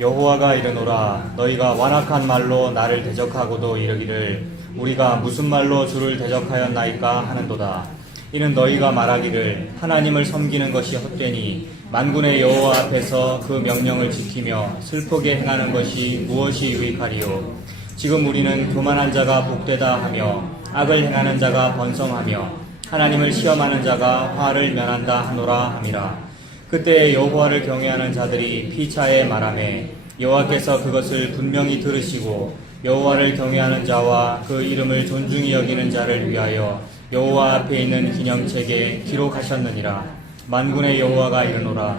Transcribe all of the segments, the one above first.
여호와가 이르노라 너희가 완악한 말로 나를 대적하고도 이르기를 우리가 무슨 말로 주를 대적하였나이까 하는도다. 이는 너희가 말하기를 하나님을 섬기는 것이 헛되니 만군의 여호와 앞에서 그 명령을 지키며 슬프게 행하는 것이 무엇이 유익하리요. 지금 우리는 교만한 자가 복되다 하며 악을 행하는 자가 번성하며 하나님을 시험하는 자가 화를 면한다 하노라 함이라. 그때 여호와를 경외하는 자들이 피차에 말하매 여호와께서 그것을 분명히 들으시고 여호와를 경외하는 자와 그 이름을 존중히 여기는 자를 위하여 여호와 앞에 있는 기념책에 기록하셨느니라. 만군의 여호와가 이르노라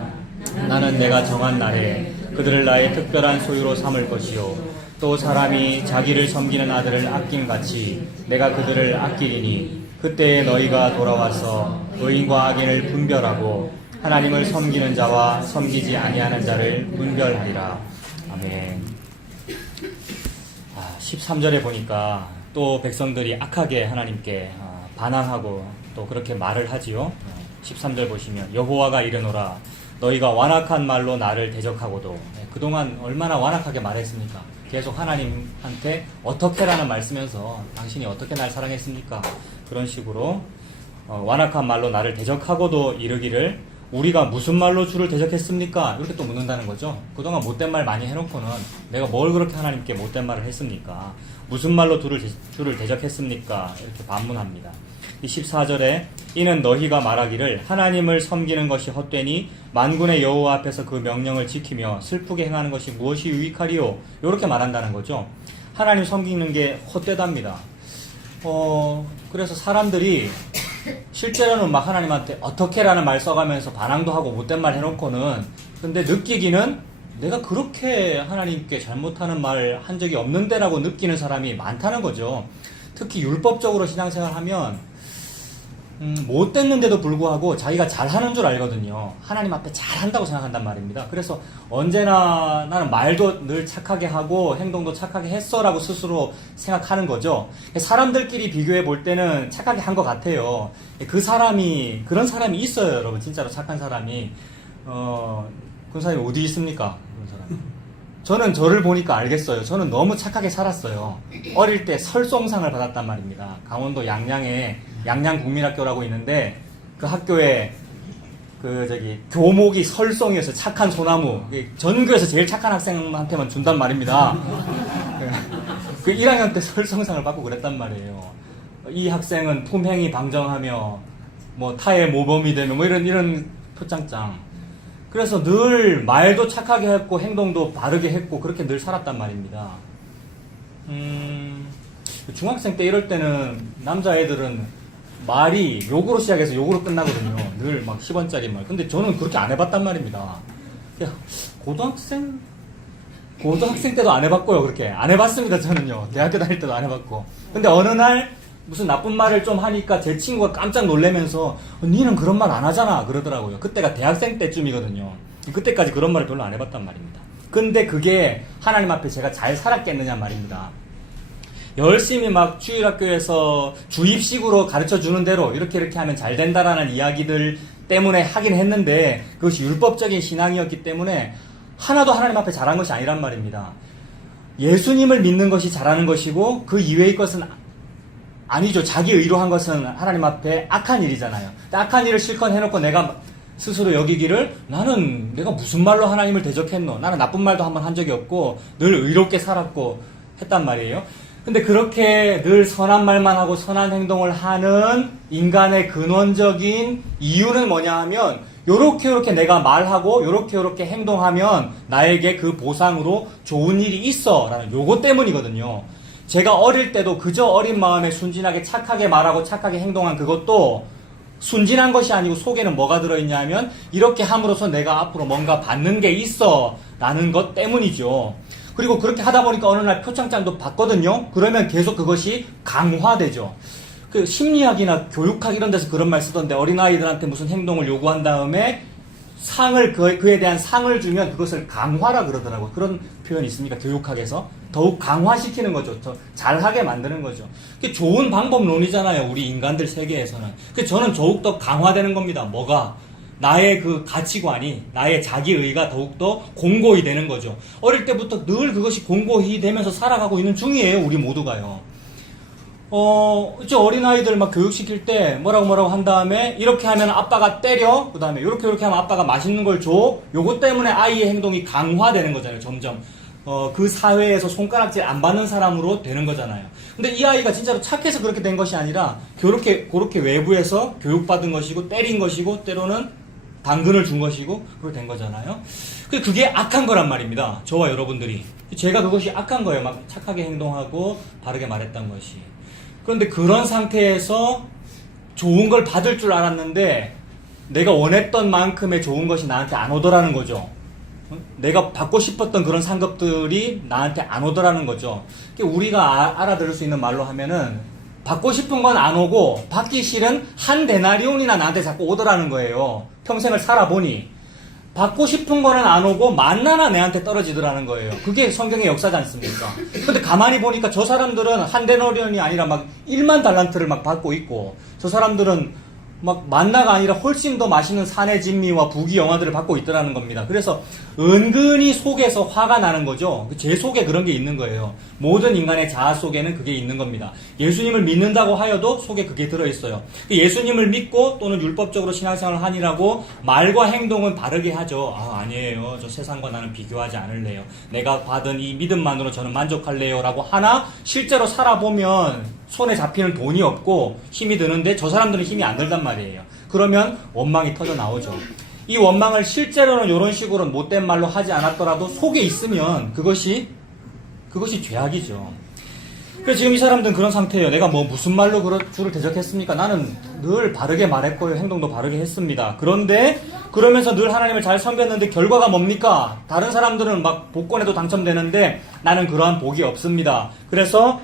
나는 내가 정한 날에 그들을 나의 특별한 소유로 삼을 것이요 또 사람이 자기를 섬기는 아들을 아낌같이 내가 그들을 아끼리니 그때에 너희가 돌아와서 의인과 악인을 분별하고 하나님을 섬기는 자와 섬기지 아니하는 자를 분별하리라. 아멘. 13절에 보니까 또 백성들이 악하게 하나님께 반항하고 또 그렇게 말을 하지요. 13절 보시면 여호와가 이르노라 너희가 완악한 말로 나를 대적하고도. 그동안 얼마나 완악하게 말했습니까? 계속 하나님한테 어떻게라는 말 쓰면서 당신이 어떻게 날 사랑했습니까? 그런 식으로 완악한 말로 나를 대적하고도 이르기를 우리가 무슨 말로 주를 대적했습니까? 이렇게 또 묻는다는 거죠. 그동안 못된 말 많이 해놓고는 내가 뭘 그렇게 하나님께 못된 말을 했습니까? 무슨 말로 주를 대적했습니까? 이렇게 반문합니다. 이 14절에 이는 너희가 말하기를 하나님을 섬기는 것이 헛되니 만군의 여호와 앞에서 그 명령을 지키며 슬프게 행하는 것이 무엇이 유익하리요? 이렇게 말한다는 거죠. 하나님 섬기는 게 헛되답니다. 그래서 사람들이 실제로는 막 하나님한테 어떻게라는 말 써가면서 반항도 하고 못된 말 해놓고는 근데 느끼기는 내가 그렇게 하나님께 잘못하는 말 한 적이 없는데 라고 느끼는 사람이 많다는 거죠. 특히 율법적으로 신앙생활 하면 못됐는데도 불구하고 자기가 잘하는 줄 알거든요. 하나님 앞에 잘한다고 생각한단 말입니다. 그래서 언제나 나는 말도 늘 착하게 하고 행동도 착하게 했어 라고 스스로 생각하는 거죠. 사람들끼리 비교해 볼 때는 착하게 한 것 같아요. 그런 사람이 있어요, 여러분. 진짜로 착한 사람이. 그런 사람이 어디 있습니까? 그런 사람이. 저는 저를 보니까 알겠어요. 저는 너무 착하게 살았어요. 어릴 때 설송상을 받았단 말입니다. 강원도 양양에 양양국민학교라고 있는데 그 학교에 교목이 설송이었어요. 착한 소나무. 전교에서 제일 착한 학생한테만 준단 말입니다. 그 1학년 때 설송상을 받고 그랬단 말이에요. 이 학생은 품행이 방정하며 뭐 타의 모범이 되며 뭐 이런 표창장. 그래서 늘 말도 착하게 했고 행동도 바르게 했고 그렇게 늘 살았단 말입니다. 중학생 때 이럴 때는 남자애들은 말이 욕으로 시작해서 욕으로 끝나거든요. 늘 막 10원짜리 말. 근데 저는 그렇게 안 해봤단 말입니다. 고등학생 때도 안 해봤고요. 그렇게 안 해봤습니다. 저는요. 대학교 다닐 때도 안 해봤고. 근데 어느 날 무슨 나쁜 말을 좀 하니까 제 친구가 깜짝 놀라면서 니는 그런 말 안 하잖아 그러더라고요. 그때가 대학생 때쯤이거든요. 그때까지 그런 말을 별로 안 해봤단 말입니다. 근데 그게 하나님 앞에 제가 잘 살았겠느냐 말입니다. 열심히 막 주일학교에서 주입식으로 가르쳐주는 대로 이렇게 하면 잘 된다라는 이야기들 때문에 하긴 했는데 그것이 율법적인 신앙이었기 때문에 하나도 하나님 앞에 잘한 것이 아니란 말입니다. 예수님을 믿는 것이 잘하는 것이고 그 이외의 것은 아니죠. 자기 의로 한 것은 하나님 앞에 악한 일이잖아요. 악한 일을 실컷 해놓고 내가 스스로 여기기를 나는 내가 무슨 말로 하나님을 대적했노? 나는 나쁜 말도 한 번 한 적이 없고 늘 의롭게 살았고 했단 말이에요. 근데 그렇게 늘 선한 말만 하고 선한 행동을 하는 인간의 근원적인 이유는 뭐냐 하면 요렇게 내가 말하고 요렇게 행동하면 나에게 그 보상으로 좋은 일이 있어 라는 요거 때문이거든요. 제가 어릴 때도 그저 어린 마음에 순진하게 착하게 말하고 착하게 행동한 그것도 순진한 것이 아니고 속에는 뭐가 들어있냐 하면 이렇게 함으로써 내가 앞으로 뭔가 받는 게 있어 라는 것 때문이죠. 그리고 그렇게 하다 보니까 어느 날 표창장도 받거든요. 그러면 계속 그것이 강화되죠. 그 심리학이나 교육학 이런 데서 그런 말 쓰던데 어린아이들한테 무슨 행동을 요구한 다음에 그에 대한 상을 주면 그것을 강화라 그러더라고요. 그런 표현이 있습니까? 교육학에서. 더욱 강화시키는 거죠. 더 잘하게 만드는 거죠. 그게 좋은 방법론이잖아요. 우리 인간들 세계에서는. 저는 더욱더 강화되는 겁니다. 뭐가? 나의 그 가치관이, 나의 자기의가 더욱더 공고히 되는 거죠. 어릴 때부터 늘 그것이 공고히 되면서 살아가고 있는 중이에요, 우리 모두가요. 이제 어린아이들 막 교육시킬 때 뭐라고 한 다음에 이렇게 하면 아빠가 때려, 그 다음에 이렇게 하면 아빠가 맛있는 걸 줘. 요것 때문에 아이의 행동이 강화되는 거잖아요, 점점. 그 사회에서 손가락질 안 받는 사람으로 되는 거잖아요. 근데 이 아이가 진짜로 착해서 그렇게 된 것이 아니라 그렇게 외부에서 교육받은 것이고 때린 것이고 때로는 당근을 준 것이고 그렇게 된 거잖아요. 그게 악한 거란 말입니다. 저와 여러분들이. 제가 그것이 악한 거예요. 막 착하게 행동하고 바르게 말했던 것이. 그런데 그런 상태에서 좋은 걸 받을 줄 알았는데 내가 원했던 만큼의 좋은 것이 나한테 안 오더라는 거죠. 내가 받고 싶었던 그런 상급들이 나한테 안 오더라는 거죠. 우리가 알아들을 수 있는 말로 하면은 받고 싶은 건 안 오고 받기 싫은 한 데나리온이나 나한테 자꾸 오더라는 거예요. 평생을 살아보니 받고 싶은 거는 안 오고 만나나 내한테 떨어지더라는 거예요. 그게 성경의 역사지 않습니까? 근데 가만히 보니까 저 사람들은 한 데나리온이 아니라 막 1만 달란트를 막 받고 있고 저 사람들은 막 만나가 아니라 훨씬 더 맛있는 사내 진미와 부귀 영화들을 받고 있더라는 겁니다. 그래서 은근히 속에서 화가 나는 거죠. 제 속에 그런 게 있는 거예요. 모든 인간의 자아 속에는 그게 있는 겁니다. 예수님을 믿는다고 하여도 속에 그게 들어있어요. 예수님을 믿고 또는 율법적으로 신앙생활을 하니라고 말과 행동은 다르게 하죠. 아니에요. 저 세상과 나는 비교하지 않을래요. 내가 받은 이 믿음만으로 저는 만족할래요. 라고 하나 실제로 살아보면 손에 잡히는 돈이 없고 힘이 드는데 저 사람들은 힘이 안 들단 말이에요. 그러면 원망이 터져 나오죠. 이 원망을 실제로는 이런 식으로 못된 말로 하지 않았더라도 속에 있으면 그것이 죄악이죠. 그래서 지금 이 사람들은 그런 상태예요. 내가 무슨 말로 주를 대적했습니까? 나는 늘 바르게 말했고요. 행동도 바르게 했습니다. 그런데 그러면서 늘 하나님을 잘 섬겼는데 결과가 뭡니까? 다른 사람들은 막 복권에도 당첨되는데 나는 그러한 복이 없습니다. 그래서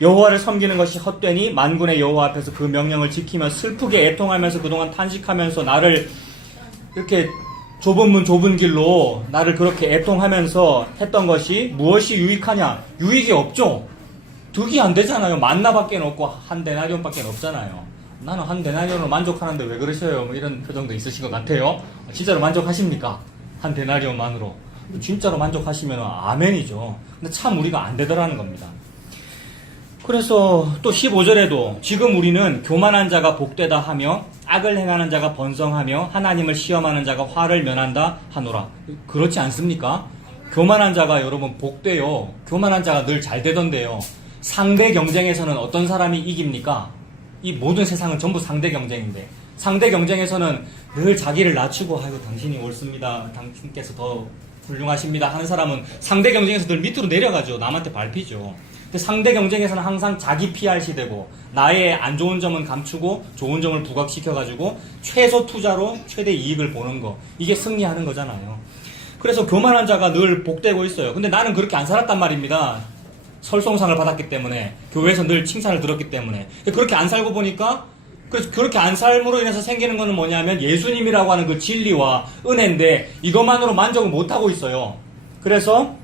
여호와를 섬기는 것이 헛되니 만군의 여호와 앞에서 그 명령을 지키며 슬프게 애통하면서 그동안 탄식하면서 나를 이렇게 좁은 문 좁은 길로 나를 그렇게 애통하면서 했던 것이 무엇이 유익하냐? 유익이 없죠. 득이 안 되잖아요. 만나밖에 없고 한 데나리온밖에 없잖아요. 나는 한 데나리온으로 만족하는데 왜 그러셔요? 이런 표정도 있으신 것 같아요. 진짜로 만족하십니까? 한 데나리온만으로. 진짜로 만족하시면 아멘이죠. 근데 참 우리가 안 되더라는 겁니다. 그래서 또 15절에도 지금 우리는 교만한 자가 복되다 하며 악을 행하는 자가 번성하며 하나님을 시험하는 자가 화를 면한다 하노라. 그렇지 않습니까? 교만한 자가 여러분 복돼요. 교만한 자가 늘 잘 되던데요. 상대 경쟁에서는 어떤 사람이 이깁니까? 이 모든 세상은 전부 상대 경쟁인데 상대 경쟁에서는 늘 자기를 낮추고 아이고 당신이 옳습니다. 당신께서 더 훌륭하십니다 하는 사람은 상대 경쟁에서 늘 밑으로 내려가죠. 남한테 밟히죠. 상대 경쟁에서는 항상 자기 PRC 되고 나의 안 좋은 점은 감추고 좋은 점을 부각시켜가지고 최소 투자로 최대 이익을 보는 거, 이게 승리하는 거잖아요. 그래서 교만한 자가 늘 복되고 있어요. 근데 나는 그렇게 안 살았단 말입니다. 설송상을 받았기 때문에, 교회에서 늘 칭찬을 들었기 때문에. 그렇게 안 살고 보니까 그렇게 안 삶으로 인해서 생기는 거는 뭐냐면 예수님이라고 하는 그 진리와 은혜인데 이것만으로 만족을 못하고 있어요. 그래서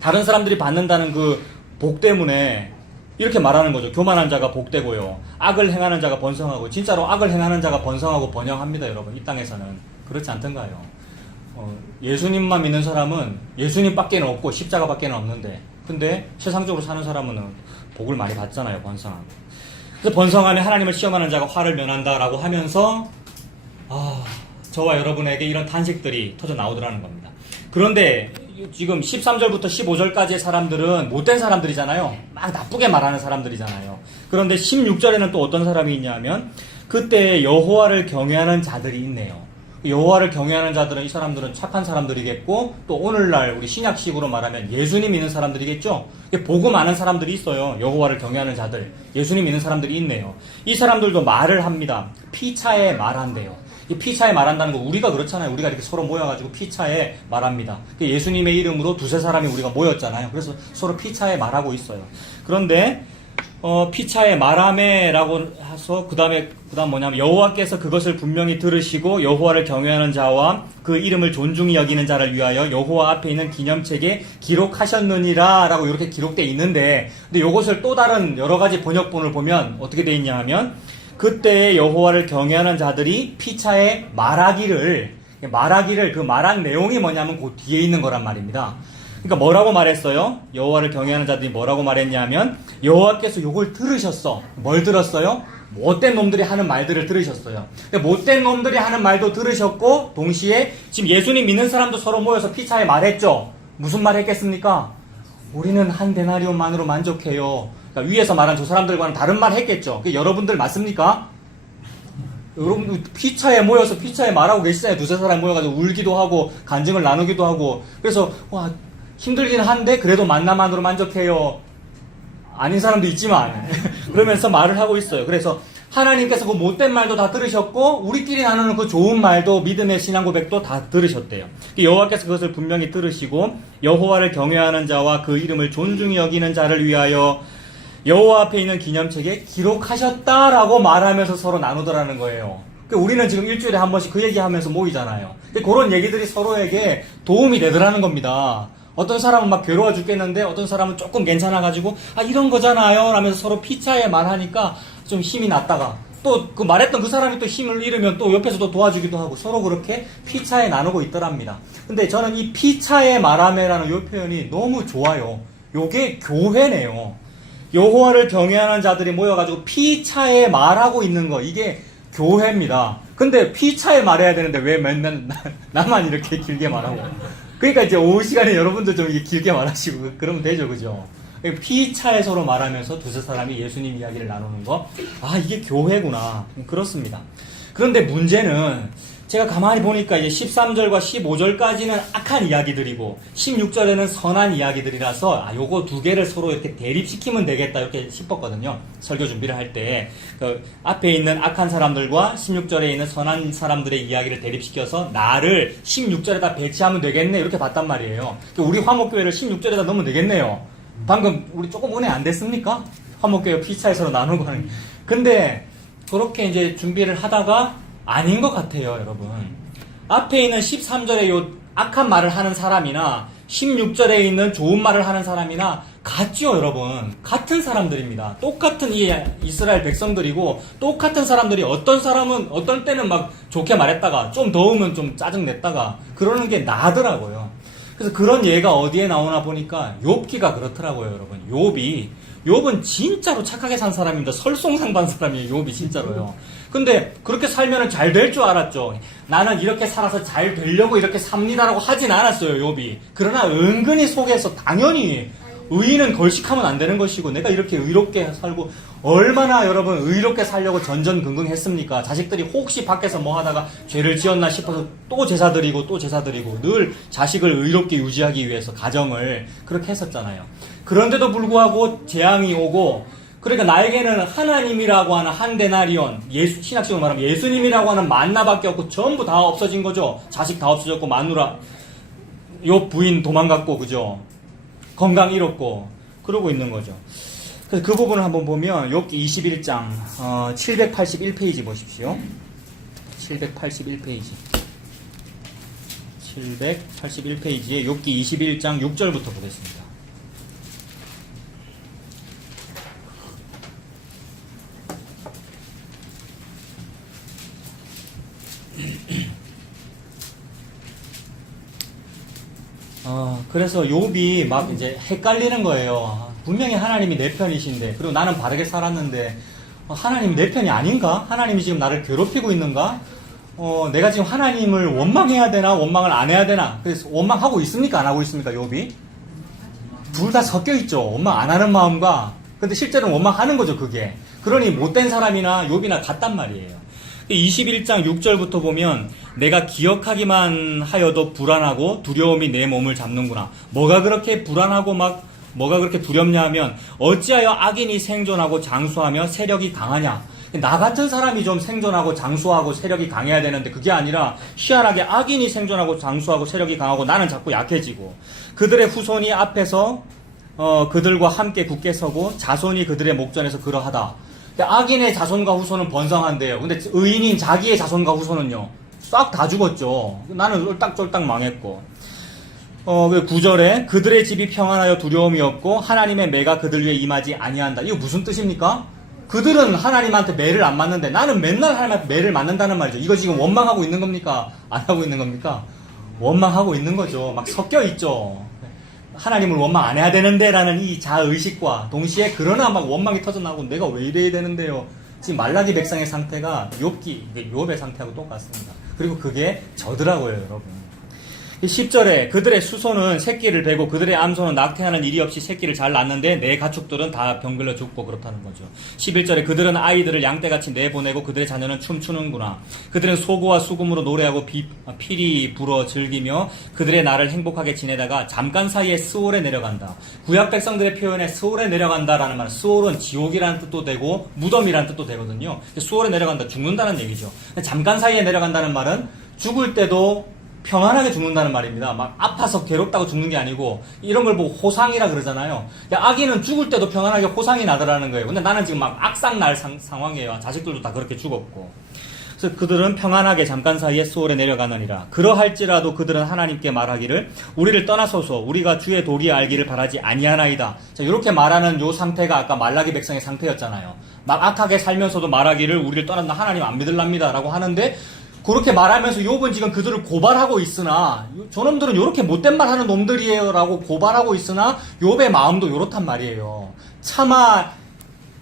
다른 사람들이 받는다는 그 복 때문에 이렇게 말하는 거죠. 교만한 자가 복되고요. 악을 행하는 자가 번성하고. 진짜로 악을 행하는 자가 번성하고 번영합니다, 여러분. 이 땅에서는. 그렇지 않던가요? 예수님만 믿는 사람은 예수님밖에 없고 십자가밖에 없는데 근데 세상적으로 사는 사람은 복을 많이 받잖아요, 번성하고. 그래서 번성하면 하나님을 시험하는 자가 화를 면한다라고 하면서 저와 여러분에게 이런 탄식들이 터져 나오더라는 겁니다. 그런데 지금 13절부터 15절까지의 사람들은 못된 사람들이잖아요. 막 나쁘게 말하는 사람들이잖아요. 그런데 16절에는 또 어떤 사람이 있냐면 그때 여호와를 경외하는 자들이 있네요. 여호와를 경외하는 자들은 이 사람들은 착한 사람들이겠고 또 오늘날 우리 신약식으로 말하면 예수님 믿는 사람들이겠죠. 복음 아는 사람들이 있어요. 여호와를 경외하는 자들, 예수님 믿는 사람들이 있네요. 이 사람들도 말을 합니다. 피차에 말한대요. 이 피차에 말한다는 거 우리가 그렇잖아요. 우리가 이렇게 서로 모여가지고 피차에 말합니다. 예수님의 이름으로 두세 사람이 우리가 모였잖아요. 그래서 서로 피차에 말하고 있어요. 그런데 피차에 말하매라고 해서 그다음 뭐냐면 여호와께서 그것을 분명히 들으시고 여호와를 경외하는 자와 그 이름을 존중히 여기는 자를 위하여 여호와 앞에 있는 기념책에 기록하셨느니라라고 이렇게 기록되어 있는데 근데 이것을 또 다른 여러 가지 번역본을 보면 어떻게 되어 있냐 하면 그때 여호와를 경외하는 자들이 피차에 말하기를 그 말한 내용이 뭐냐면 그 뒤에 있는 거란 말입니다. 그러니까 뭐라고 말했어요? 여호와를 경외하는 자들이 뭐라고 말했냐면 여호와께서 요걸 들으셨어. 뭘 들었어요? 못된 놈들이 하는 말들을 들으셨어요. 못된 놈들이 하는 말도 들으셨고 동시에 지금 예수님 믿는 사람도 서로 모여서 피차에 말했죠. 무슨 말 했겠습니까? 우리는 한 데나리온만으로 만족해요. 그러니까 위에서 말한 저 사람들과는 다른 말 했겠죠. 여러분들 맞습니까? 여러분들 피차에 모여서 피차에 말하고 계시잖아요. 두세 사람 모여가지고 울기도 하고 간증을 나누기도 하고. 그래서 와 힘들긴 한데 그래도 만나만으로 만족해요. 아닌 사람도 있지만 그러면서 말을 하고 있어요. 그래서 하나님께서 그 못된 말도 다 들으셨고 우리끼리 나누는 그 좋은 말도 믿음의 신앙 고백도 다 들으셨대요. 여호와께서 그것을 분명히 들으시고 여호와를 경외하는 자와 그 이름을 존중히 여기는 자를 위하여 여호와 앞에 있는 기념책에 기록하셨다라고 말하면서 서로 나누더라는 거예요. 우리는 지금 일주일에 한 번씩 그 얘기하면서 모이잖아요. 그런 얘기들이 서로에게 도움이 되더라는 겁니다. 어떤 사람은 막 괴로워 죽겠는데 어떤 사람은 조금 괜찮아가지고 이런 거잖아요 라면서 서로 피차에 말하니까 좀 힘이 났다가 또 그 말했던 그 사람이 또 힘을 잃으면 또 옆에서 또 도와주기도 하고 서로 그렇게 피차에 나누고 있더랍니다. 근데 저는 이 피차에 말하매라는 이 표현이 너무 좋아요. 요게 교회네요. 여호와를 경외하는 자들이 모여가지고 피차에 말하고 있는 거 이게 교회입니다. 근데 피차에 말해야 되는데 왜 맨날 나만 이렇게 길게 말하고 그러니까 이제 오후 시간에 여러분들 좀 길게 말하시고 그러면 되죠, 그죠? 피차에 서로 말하면서 두세 사람이 예수님 이야기를 나누는 거, 이게 교회구나. 그렇습니다. 그런데 문제는 제가 가만히 보니까 이제 13절과 15절까지는 악한 이야기들이고 16절에는 선한 이야기들이라서 요거 두 개를 서로 이렇게 대립시키면 되겠다 이렇게 싶었거든요. 설교 준비를 할 때 그 앞에 있는 악한 사람들과 16절에 있는 선한 사람들의 이야기를 대립시켜서 나를 16절에다 배치하면 되겠네 이렇게 봤단 말이에요. 우리 화목교회를 16절에다 넣으면 되겠네요. 방금 우리 조금 은혜 안 됐습니까? 화목교회 피차에 서로 나누고 하는. 근데 그렇게 이제 준비를 하다가 아닌 것 같아요, 여러분. 앞에 있는 13절에 요 악한 말을 하는 사람이나 16절에 있는 좋은 말을 하는 사람이나 같죠, 여러분. 같은 사람들입니다. 똑같은 이 이스라엘 백성들이고 똑같은 사람들이 어떤 사람은 어떤 때는 막 좋게 말했다가 좀 더우면 좀 짜증냈다가 그러는 게 나더라고요. 그래서 그런 예가 어디에 나오나 보니까 욥기가 그렇더라고요, 여러분. 욥은 진짜로 착하게 산 사람입니다. 설송상반 사람이에요, 욥이 진짜로요. 근데 그렇게 살면은 잘 될 줄 알았죠. 나는 이렇게 살아서 잘 되려고 이렇게 삽니다라고 하진 않았어요, 욥이. 그러나 은근히 속에서 당연히 의인은 걸식하면 안 되는 것이고 내가 이렇게 의롭게 살고 얼마나 여러분 의롭게 살려고 전전긍긍했습니까? 자식들이 혹시 밖에서 뭐 하다가 죄를 지었나 싶어서 또 제사 드리고 또 제사 드리고 늘 자식을 의롭게 유지하기 위해서 가정을 그렇게 했었잖아요. 그런데도 불구하고 재앙이 오고 그러니까 나에게는 하나님이라고 하는 한 데나리온, 신학적으로 말하면 예수님이라고 하는 만나밖에 없고 전부 다 없어진 거죠. 자식 다 없어졌고 마누라 욥 부인 도망갔고 그죠? 건강 잃었고 그러고 있는 거죠. 그래서 그 부분을 한번 보면 욥기 21장 781페이지 보십시오. 781페이지 781페이지에 욥기 21장 6절부터 보겠습니다. 그래서 욥이 막 이제 헷갈리는 거예요. 분명히 하나님이 내 편이신데, 그리고 나는 바르게 살았는데, 하나님이 내 편이 아닌가? 하나님이 지금 나를 괴롭히고 있는가? 내가 지금 하나님을 원망해야 되나? 원망을 안 해야 되나? 그래서 원망하고 있습니까? 안 하고 있습니까? 욥이? 둘 다 섞여 있죠. 원망 안 하는 마음과, 근데 실제로는 원망하는 거죠, 그게. 그러니 못된 사람이나 욥이나 같단 말이에요. 21장 6절부터 보면 내가 기억하기만 하여도 불안하고 두려움이 내 몸을 잡는구나. 뭐가 그렇게 불안하고 뭐가 그렇게 두렵냐 하면 어찌하여 악인이 생존하고 장수하며 세력이 강하냐. 나 같은 사람이 좀 생존하고 장수하고 세력이 강해야 되는데 그게 아니라 희한하게 악인이 생존하고 장수하고 세력이 강하고 나는 자꾸 약해지고 그들의 후손이 앞에서 그들과 함께 굳게 서고 자손이 그들의 목전에서 그러하다. 악인의 자손과 후손은 번성한데요. 근데 의인인 자기의 자손과 후손은요, 싹 다 죽었죠. 나는 쫄딱쫄딱 망했고. 9절에 그들의 집이 평안하여 두려움이 없고 하나님의 매가 그들 위에 임하지 아니한다. 이거 무슨 뜻입니까? 그들은 하나님한테 매를 안 맞는데 나는 맨날 하나님한테 매를 맞는다는 말이죠. 이거 지금 원망하고 있는 겁니까? 안 하고 있는 겁니까? 원망하고 있는 거죠. 막 섞여 있죠. 하나님을 원망 안 해야 되는데 라는 이 자의식과 동시에 그러나 막 원망이 터져나오고 내가 왜 이래야 되는데요. 지금 말라기 백성의 상태가 욥의 상태하고 똑같습니다. 그리고 그게 저더라고요, 여러분. 10절에 그들의 수소는 새끼를 베고 그들의 암소는 낙태하는 일이 없이 새끼를 잘 낳는데 내 가축들은 다 병들어 죽고 그렇다는 거죠. 11절에 그들은 아이들을 양떼같이 내보내고 그들의 자녀는 춤추는구나. 그들은 소고와 수금으로 노래하고 피리 불어 즐기며 그들의 날을 행복하게 지내다가 잠깐 사이에 스올에 내려간다. 구약 백성들의 표현에 스올에 내려간다라는 말은 스올은 지옥이라는 뜻도 되고 무덤이라는 뜻도 되거든요. 스올에 내려간다, 죽는다는 얘기죠. 잠깐 사이에 내려간다는 말은 죽을 때도 평안하게 죽는다는 말입니다. 막 아파서 괴롭다고 죽는 게 아니고 이런 걸 보고 호상이라 그러잖아요. 아기는 죽을 때도 평안하게 호상이 나더라는 거예요. 근데 나는 지금 막 악상 날 상황이에요. 자식들도 다 그렇게 죽었고. 그래서 그들은 평안하게 잠깐 사이에 수월에 내려가느니라. 그러할지라도 그들은 하나님께 말하기를 우리를 떠나소서 우리가 주의 도리에 알기를 바라지 아니하나이다. 자, 이렇게 말하는 요 상태가 아까 말라기 백성의 상태였잖아요. 막 악하게 살면서도 말하기를 우리를 떠난다 하나님 안 믿을랍니다 라고 하는데 그렇게 말하면서 욥은 지금 그들을 고발하고 있으나 저놈들은 이렇게 못된 말 하는 놈들이에요 라고 고발하고 있으나 욥의 마음도 이렇단 말이에요. 차마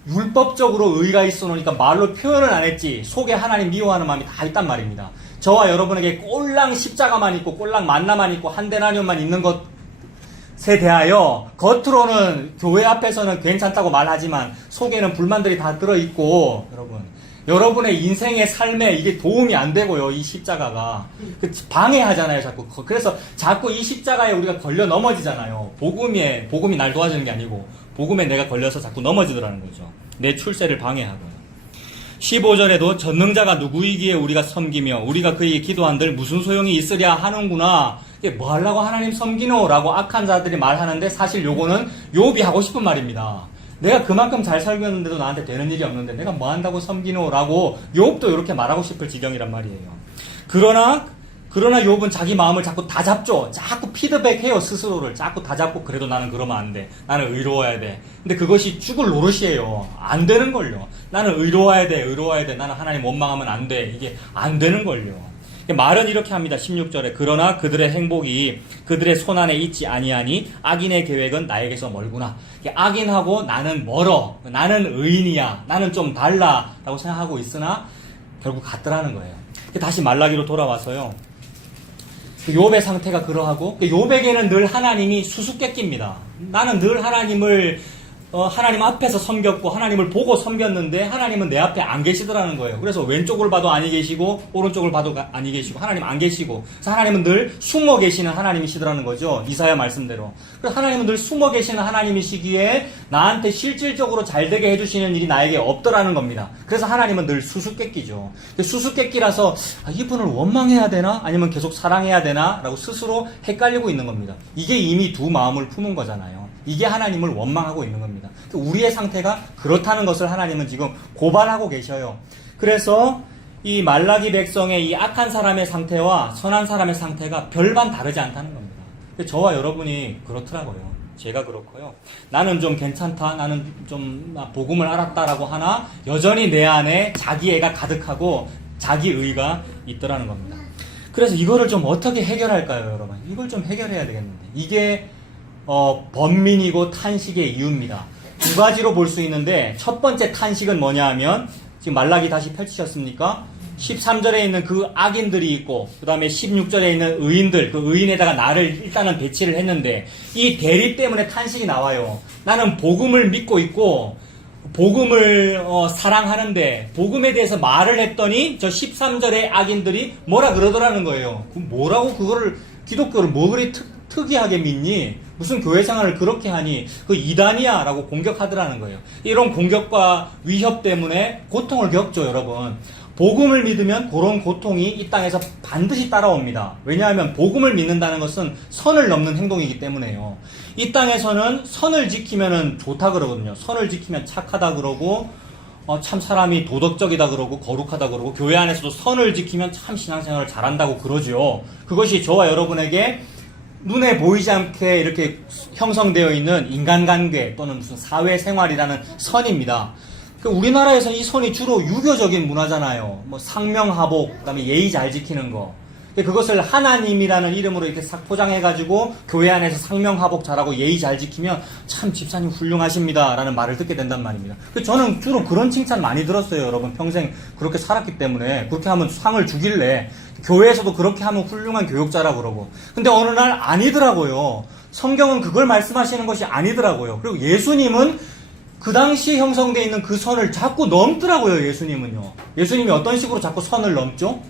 율법적으로 의가 있어 놓으니까 말로 표현을 안 했지 속에 하나님 미워하는 마음이 다 있단 말입니다. 저와 여러분에게 꼴랑 십자가만 있고 꼴랑 만나만 있고 한대나님만 있는 것에 대하여 겉으로는 교회 앞에서는 괜찮다고 말하지만 속에는 불만들이 다 들어있고 여러분의 인생의 삶에 이게 도움이 안 되고요. 이 십자가가 방해하잖아요. 자꾸. 그래서 자꾸 이 십자가에 우리가 걸려 넘어지잖아요. 복음이 날 도와주는 게 아니고 복음에 내가 걸려서 자꾸 넘어지더라는 거죠. 내 출세를 방해하고요. 15절에도 전능자가 누구이기에 우리가 섬기며 우리가 그에게 기도한들 무슨 소용이 있으랴 하는구나. 이게 뭐 하려고 하나님 섬기노? 라고 악한 자들이 말하는데 사실 요거는 욥이 하고 싶은 말입니다. 내가 그만큼 잘 살고 있는데도 나한테 되는 일이 없는데 내가 뭐 한다고 섬기노? 라고 욥도 이렇게 말하고 싶을 지경이란 말이에요. 그러나 욥은 자기 마음을 자꾸 다 잡죠. 자꾸 피드백해요. 스스로를 자꾸 다 잡고 그래도 나는 그러면 안 돼. 나는 의로워야 돼. 근데 그것이 죽을 노릇이에요. 안 되는걸요. 나는 의로워야 돼. 나는 하나님 원망하면 안 돼. 이게 안 되는걸요. 말은 이렇게 합니다. 16절에 그러나 그들의 행복이 그들의 손안에 있지 아니하니 악인의 계획은 나에게서 멀구나. 악인하고 나는 멀어. 나는 의인이야. 나는 좀 달라 라고 생각하고 있으나 결국 같더라는 거예요. 다시 말라기로 돌아와서요. 욥의 상태가 그러하고 욥에게는 늘 하나님이 수수께끼입니다. 나는 늘 하나님 앞에서 섬겼고 하나님을 보고 섬겼는데 하나님은 내 앞에 안 계시더라는 거예요. 그래서 왼쪽을 봐도 아니 계시고 오른쪽을 봐도 아니 계시고 하나님 안 계시고 그래서 하나님은 늘 숨어 계시는 하나님이시더라는 거죠. 이사야 말씀대로. 그래서 하나님은 늘 숨어 계시는 하나님이시기에 나한테 실질적으로 잘되게 해주시는 일이 나에게 없더라는 겁니다. 그래서 하나님은 늘 수수께끼죠. 수수께끼라서 이분을 원망해야 되나? 아니면 계속 사랑해야 되나? 라고 스스로 헷갈리고 있는 겁니다. 이게 이미 두 마음을 품은 거잖아요. 이게 하나님을 원망하고 있는 겁니다. 우리의 상태가 그렇다는 것을 하나님은 지금 고발하고 계셔요. 그래서 이 말라기 백성의 이 악한 사람의 상태와 선한 사람의 상태가 별반 다르지 않다는 겁니다. 저와 여러분이 그렇더라고요. 제가 그렇고요. 나는 좀 괜찮다, 나는 좀 복음을 알았다라고 하나 여전히 내 안에 자기애가 가득하고 자기의가 있더라는 겁니다. 그래서 이거를 좀 어떻게 해결할까요, 여러분? 이걸 좀 해결해야 되겠는데 이게 번민이고 탄식의 이유입니다. 두 가지로 볼 수 있는데 첫 번째 탄식은 뭐냐 하면 지금 말라기 다시 펼치셨습니까? 13절에 있는 그 악인들이 있고 그 다음에 16절에 있는 의인들, 그 의인에다가 나를 일단은 배치를 했는데 이 대립 때문에 탄식이 나와요. 나는 복음을 믿고 있고 복음을 사랑하는데 복음에 대해서 말을 했더니 저 13절의 악인들이 뭐라 그러더라는 거예요. 뭐라고 그거를 기독교를 뭐 그리 특이하게 믿니? 무슨 교회 생활을 그렇게 하니? 그 이단이야 라고 공격하더라는 거예요. 이런 공격과 위협 때문에 고통을 겪죠, 여러분. 복음을 믿으면 그런 고통이 이 땅에서 반드시 따라옵니다. 왜냐하면 복음을 믿는다는 것은 선을 넘는 행동이기 때문에요. 이 땅에서는 선을 지키면 좋다 그러거든요. 선을 지키면 착하다 그러고 참 사람이 도덕적이다 그러고 거룩하다 그러고 교회 안에서도 선을 지키면 참 신앙생활을 잘한다고 그러죠. 그것이 저와 여러분에게 눈에 보이지 않게 이렇게 형성되어 있는 인간관계 또는 무슨 사회생활이라는 선입니다. 우리나라에서는 이 선이 주로 유교적인 문화잖아요. 뭐 상명하복, 그다음에 예의 잘 지키는 거. 그것을 하나님이라는 이름으로 이렇게 싹 포장해가지고 교회 안에서 상명하복 잘하고 예의 잘 지키면 참 집사님 훌륭하십니다 라는 말을 듣게 된단 말입니다. 저는 주로 그런 칭찬 많이 들었어요. 여러분 평생 그렇게 살았기 때문에 그렇게 하면 상을 주길래 교회에서도 그렇게 하면 훌륭한 교육자라 그러고. 근데 어느 날 아니더라고요. 성경은 그걸 말씀하시는 것이 아니더라고요. 그리고 예수님은 그 당시에 형성되어 있는 그 선을 자꾸 넘더라고요. 예수님은요. 예수님이 어떤 식으로 자꾸 선을 넘죠?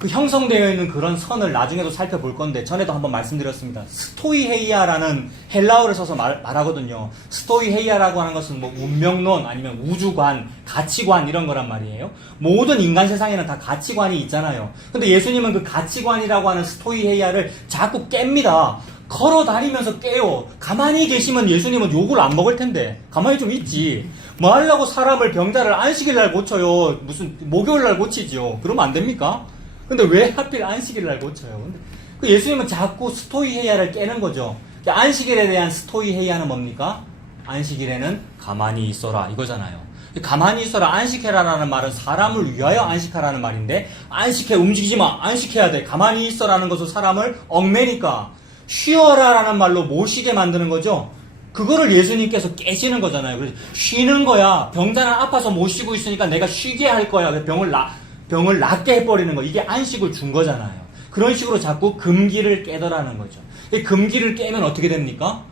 그 형성되어 있는 그런 선을 나중에도 살펴볼 건데, 전에도 한번 말씀드렸습니다. 스토이헤이아라는 헬라어를 써서 말하거든요. 스토이헤이아라고 하는 것은 뭐 운명론 아니면 우주관, 가치관 이런 거란 말이에요. 모든 인간 세상에는 다 가치관이 있잖아요. 근데 예수님은 그 가치관이라고 하는 스토이헤이아를 자꾸 깹니다. 걸어 다니면서 깨요. 가만히 계시면 예수님은 욕을 안 먹을 텐데 가만히 좀 있지. 뭐 하려고 사람을 병자를 안식일 날 고쳐요. 무슨 목요일 날 고치죠. 그러면 안 됩니까? 근데 왜 하필 안식일 날 고쳐요? 근데 그 예수님은 자꾸 스토이헤이아를 깨는 거죠. 안식일에 대한 스토이헤이아는 뭡니까? 안식일에는 가만히 있어라 이거잖아요. 가만히 있어라, 안식해라라는 말은 사람을 위하여 안식하라는 말인데, 안식해, 움직이지 마, 안식해야 돼, 가만히 있어라는 것은 사람을 얽매니까 쉬어라라는 말로 못 쉬게 만드는 거죠. 그거를 예수님께서 깨시는 거잖아요. 그래서 쉬는 거야. 병자는 아파서 못 쉬고 있으니까 내가 쉬게 할 거야. 병을 낫게 해버리는 거. 이게 안식을 준 거잖아요. 그런 식으로 자꾸 금기를 깨더라는 거죠. 이 금기를 깨면 어떻게 됩니까?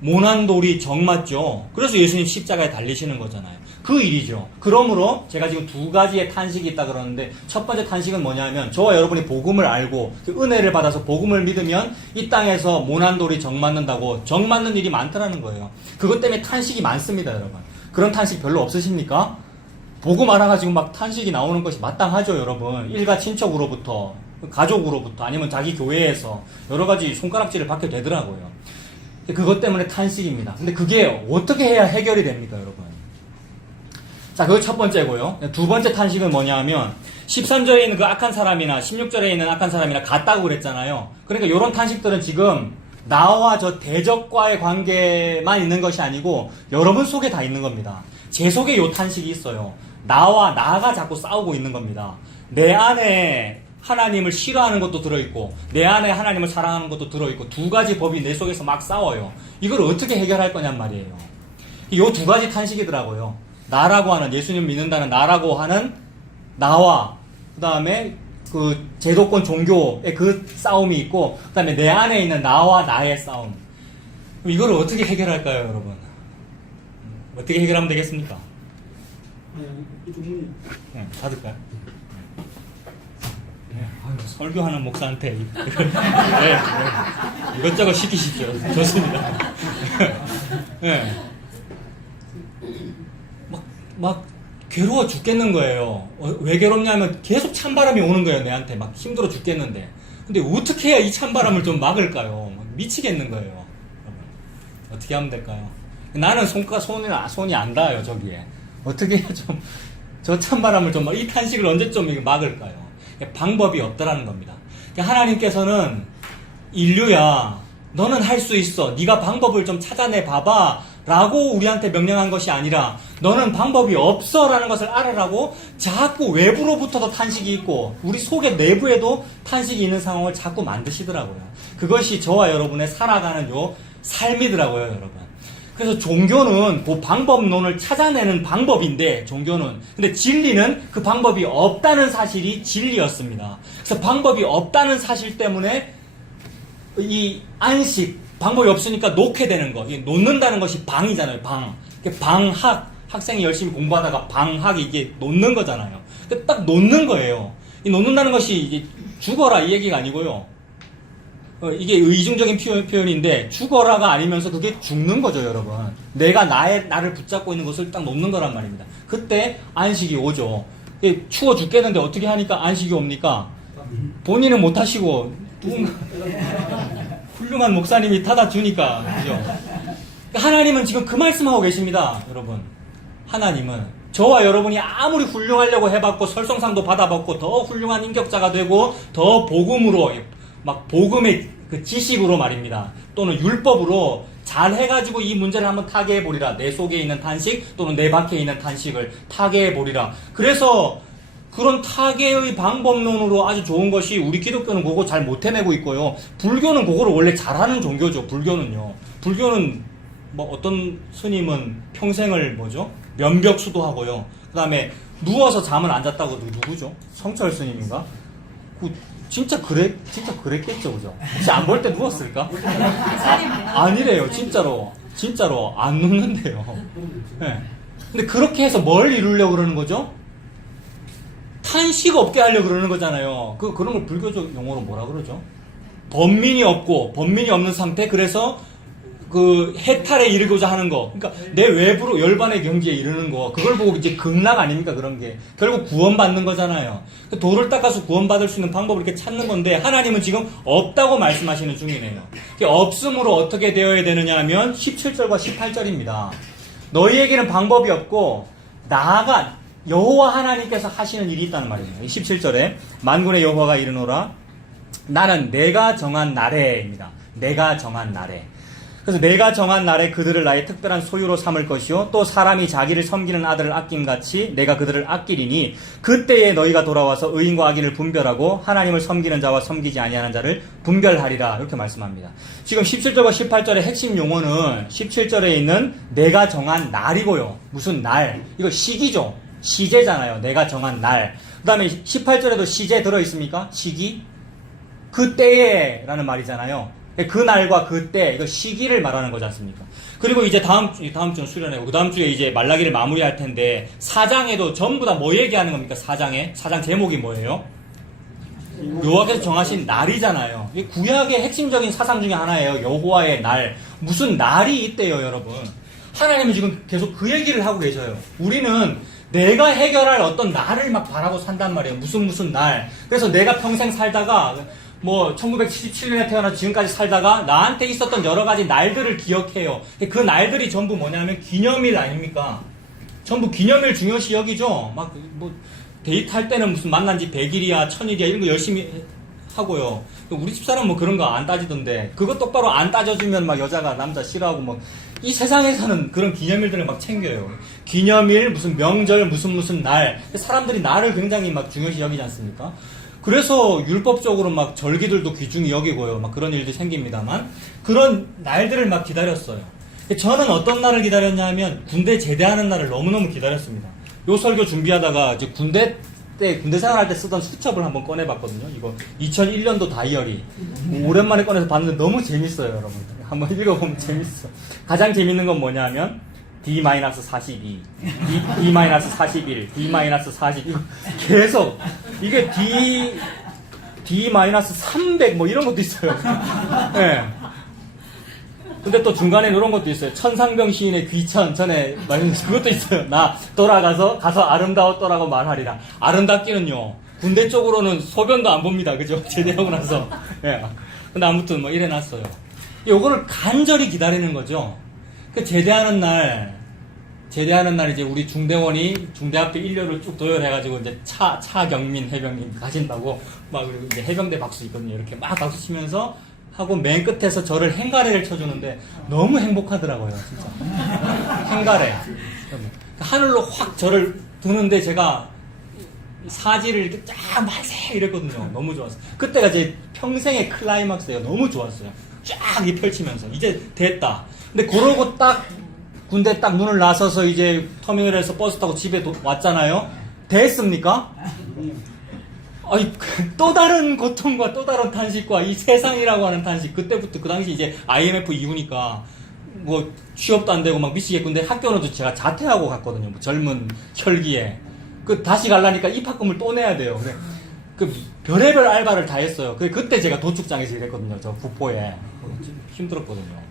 모난돌이 정맞죠. 그래서 예수님 십자가에 달리시는 거잖아요. 그 일이죠. 그러므로 제가 지금 두 가지의 탄식이 있다 그러는데, 첫 번째 탄식은 뭐냐면, 저와 여러분이 복음을 알고 그 은혜를 받아서 복음을 믿으면 이 땅에서 모난돌이 정맞는다고, 정맞는 일이 많더라는 거예요. 그것 때문에 탄식이 많습니다, 여러분. 그런 탄식 별로 없으십니까? 복음 알아가지고 막 탄식이 나오는 것이 마땅하죠, 여러분. 일가 친척으로부터, 가족으로부터, 아니면 자기 교회에서 여러 가지 손가락질을 받게 되더라고요. 그것 때문에 탄식입니다. 근데 그게 어떻게 해야 해결이 됩니까, 여러분? 자, 그거 첫 번째고요. 두 번째 탄식은 뭐냐면, 13절에 있는 그 악한 사람이나 16절에 있는 악한 사람이나 같다고 그랬잖아요. 그러니까 이런 탄식들은 지금 나와 저 대적과의 관계만 있는 것이 아니고 여러분 속에 다 있는 겁니다. 제 속에 요 탄식이 있어요. 나가 자꾸 싸우고 있는 겁니다. 내 안에 하나님을 싫어하는 것도 들어있고 내 안에 하나님을 사랑하는 것도 들어있고, 두 가지 법이 내 속에서 막 싸워요. 이걸 어떻게 해결할 거냔 말이에요. 요 두 가지 탄식이더라고요. 나라고 하는, 예수님 믿는다는 나라고 하는 나와, 그 다음에 그 제도권 종교의 그 싸움이 있고, 그 다음에 내 안에 있는 나와 나의 싸움. 이걸 어떻게 해결할까요, 여러분? 어떻게 해결하면 되겠습니까? 네, 받을까요? 설교하는 목사한테 네, 이것저것 시키십시오. 좋습니다. 네. 막 괴로워 죽겠는 거예요. 왜 괴롭냐면 계속 찬바람이 오는 거예요. 내한테 막 힘들어 죽겠는데. 근데 어떻게 해야 이 찬바람을 좀 막을까요? 미치겠는 거예요. 어떻게 하면 될까요? 나는 손이 안 닿아요, 저기에. 어떻게 해야 좀 저 찬바람을 좀, 이 탄식을 언제쯤 막을까요? 방법이 없더라는 겁니다. 하나님께서는 인류야, 너는 할 수 있어. 네가 방법을 좀 찾아내 봐봐 라고 우리한테 명령한 것이 아니라, 너는 방법이 없어 라는 것을 알아라고 자꾸 외부로부터도 탄식이 있고 우리 속의 내부에도 탄식이 있는 상황을 자꾸 만드시더라고요. 그것이 저와 여러분의 살아가는 요 삶이더라고요, 여러분. 그래서 종교는 그 방법론을 찾아내는 방법인데, 종교는. 근데 진리는 그 방법이 없다는 사실이 진리였습니다. 그래서 방법이 없다는 사실 때문에 이 안식, 방법이 없으니까 놓게 되는 거. 이게 놓는다는 것이 방이잖아요, 방. 방학. 학생이 열심히 공부하다가 방학, 이게 놓는 거잖아요. 딱 놓는 거예요. 이 놓는다는 것이 이제 죽어라 이 얘기가 아니고요. 이게 의중적인 표현인데, 죽어라가 아니면서 그게 죽는 거죠, 여러분. 내가 나를 붙잡고 있는 것을 딱 놓는 거란 말입니다. 그때 안식이 오죠. 추워 죽겠는데 어떻게 하니까 안식이 옵니까? 본인은 못 하시고 훌륭한 목사님이 타다 주니까, 그죠? 하나님은 지금 그 말씀하고 계십니다, 여러분. 하나님은 저와 여러분이 아무리 훌륭하려고 해봤고 설성상도 받아봤고 더 훌륭한 인격자가 되고 더 복음으로 막 복음의 그 지식으로 말입니다. 또는 율법으로 잘 해가지고 이 문제를 한번 타개해보리라. 내 속에 있는 탄식 또는 내 밖에 있는 탄식을 타개해보리라. 그래서 그런 타개의 방법론으로 아주 좋은 것이 우리 기독교는 그거 잘 못해내고 있고요. 불교는 그거를 원래 잘하는 종교죠. 불교는요. 불교는 뭐 어떤 스님은 평생을 뭐죠? 면벽수도 하고요. 그 다음에 누워서 잠을 안 잤다고 누구죠? 성철 스님인가? 진짜 그랬겠죠, 그죠? 혹시 안 볼 때 누웠을까? 아니래요, 진짜로. 진짜로 안 눕는데요. 네. 근데 그렇게 해서 뭘 이루려고 그러는 거죠? 탄식 없게 하려고 그러는 거잖아요. 그런 걸 불교적 용어로 뭐라 그러죠? 번민이 없는 상태, 그래서 그 해탈에 이르고자 하는 거. 그러니까 내 외부로 열반의 경지에 이르는 거. 그걸 보고 이제 극락 아닙니까? 그런 게. 결국 구원받는 거잖아요. 돌을 닦아서 구원받을 수 있는 방법을 이렇게 찾는 건데, 하나님은 지금 없다고 말씀하시는 중이네요. 없음으로 어떻게 되어야 되느냐 하면 17절과 18절입니다. 너희에게는 방법이 없고, 나아가 여호와 하나님께서 하시는 일이 있다는 말이에요. 17절에 만군의 여호와가 이르노라 나는 내가 정한 날에입니다. 내가 정한 날에. 그래서 내가 정한 날에 그들을 나의 특별한 소유로 삼을 것이요 또 사람이 자기를 섬기는 아들을 아낌같이 내가 그들을 아끼리니 그때에 너희가 돌아와서 의인과 악인을 분별하고 하나님을 섬기는 자와 섬기지 아니하는 자를 분별하리라. 이렇게 말씀합니다. 지금 17절과 18절의 핵심 용어는 17절에 있는 내가 정한 날이고요. 무슨 날? 이거 시기죠. 시제잖아요. 내가 정한 날. 그 다음에 18절에도 시제 들어있습니까? 시기? 그때에 라는 말이잖아요. 그 날과 그때, 이거 시기를 말하는 거지 않습니까? 그리고 이제 다음 주는 수련회고, 그 다음 주에 이제 말라기를 마무리할 텐데, 4장에도 전부 다 뭐 얘기하는 겁니까? 4장에? 4장 제목이 뭐예요? 여호와께서 정하신 날이잖아요. 이게 구약의 핵심적인 사상 중에 하나예요. 여호와의 날. 무슨 날이 있대요, 여러분. 하나님은 지금 계속 그 얘기를 하고 계셔요. 우리는 내가 해결할 어떤 날을 막 바라고 산단 말이에요. 무슨 날. 그래서 내가 평생 살다가, 1977년에 태어나서 지금까지 살다가 나한테 있었던 여러 가지 날들을 기억해요. 그 날들이 전부 뭐냐면 기념일 아닙니까? 전부 기념일 중요시 여기죠? 데이트할 때는 무슨 만난 지 100일이야, 1000일이야, 이런 거 열심히 하고요. 우리 집사람은 뭐 그런 거 안 따지던데, 그거 똑바로 안 따져주면 막 여자가 남자 싫어하고 이 세상에서는 그런 기념일들을 막 챙겨요. 기념일, 무슨 명절, 무슨 날. 사람들이 날을 굉장히 막 중요시 여기지 않습니까? 그래서 율법적으로 막 절기들도 귀중히 여기고요. 막 그런 일도 생깁니다만 그런 날들을 막 기다렸어요. 저는 어떤 날을 기다렸냐 하면 군대 제대하는 날을 너무너무 기다렸습니다. 요 설교 준비하다가 이제 군대 생활할 때 쓰던 수첩을 한번 꺼내봤거든요. 이거 2001년도 다이어리. 오랜만에 꺼내서 봤는데 너무 재밌어요, 여러분. 한번 읽어보면 재밌어. 가장 재밌는 건 뭐냐 하면 D-42, D-41, D-40, 이거 계속, 이게 D-300 뭐 이런 것도 있어요. 예. 네. 근데 또 중간에 이런 것도 있어요. 천상병 시인의 귀천, 전에 말했는데 그것도 있어요. 나 가서 아름다웠더라고 말하리라. 아름답기는요, 군대 쪽으로는 소변도 안 봅니다. 그죠? 제대하고 나서. 예. 네. 근데 아무튼 이래놨어요. 요거를 간절히 기다리는 거죠. 제대하는 날 이제 우리 중대원이 중대 앞에 인력을 쭉 도열해가지고 이제 차경민 해병님 가신다고 그리고 이제 해병대 박수 있거든요. 이렇게 막 박수 치면서 하고 맨 끝에서 저를 행가래를 쳐주는데 너무 행복하더라고요, 진짜. 행가래. 하늘로 확 저를 드는데 제가 사지를 이렇게 쫙 만세 이랬거든요. 너무 좋았어요. 그때가 제 평생의 클라이막스예요. 너무 좋았어요. 쫙 펼치면서 이제 됐다. 근데 그러고 군대 눈을 나서서 이제 터미널에서 버스 타고 집에 왔잖아요. 됐습니까? 아니, 또 다른 고통과 또 다른 탄식과 이 세상이라고 하는 탄식. 그때부터 그 당시 이제 IMF 이후니까 취업도 안 되고 막 미치겠고, 학교는 제가 자퇴하고 갔거든요. 젊은 혈기에. 다시 가려니까 입학금을 또 내야 돼요. 그래. 별의별 알바를 다 했어요. 그때 제가 도축장에서 일했거든요. 저 부포에. 힘들었거든요.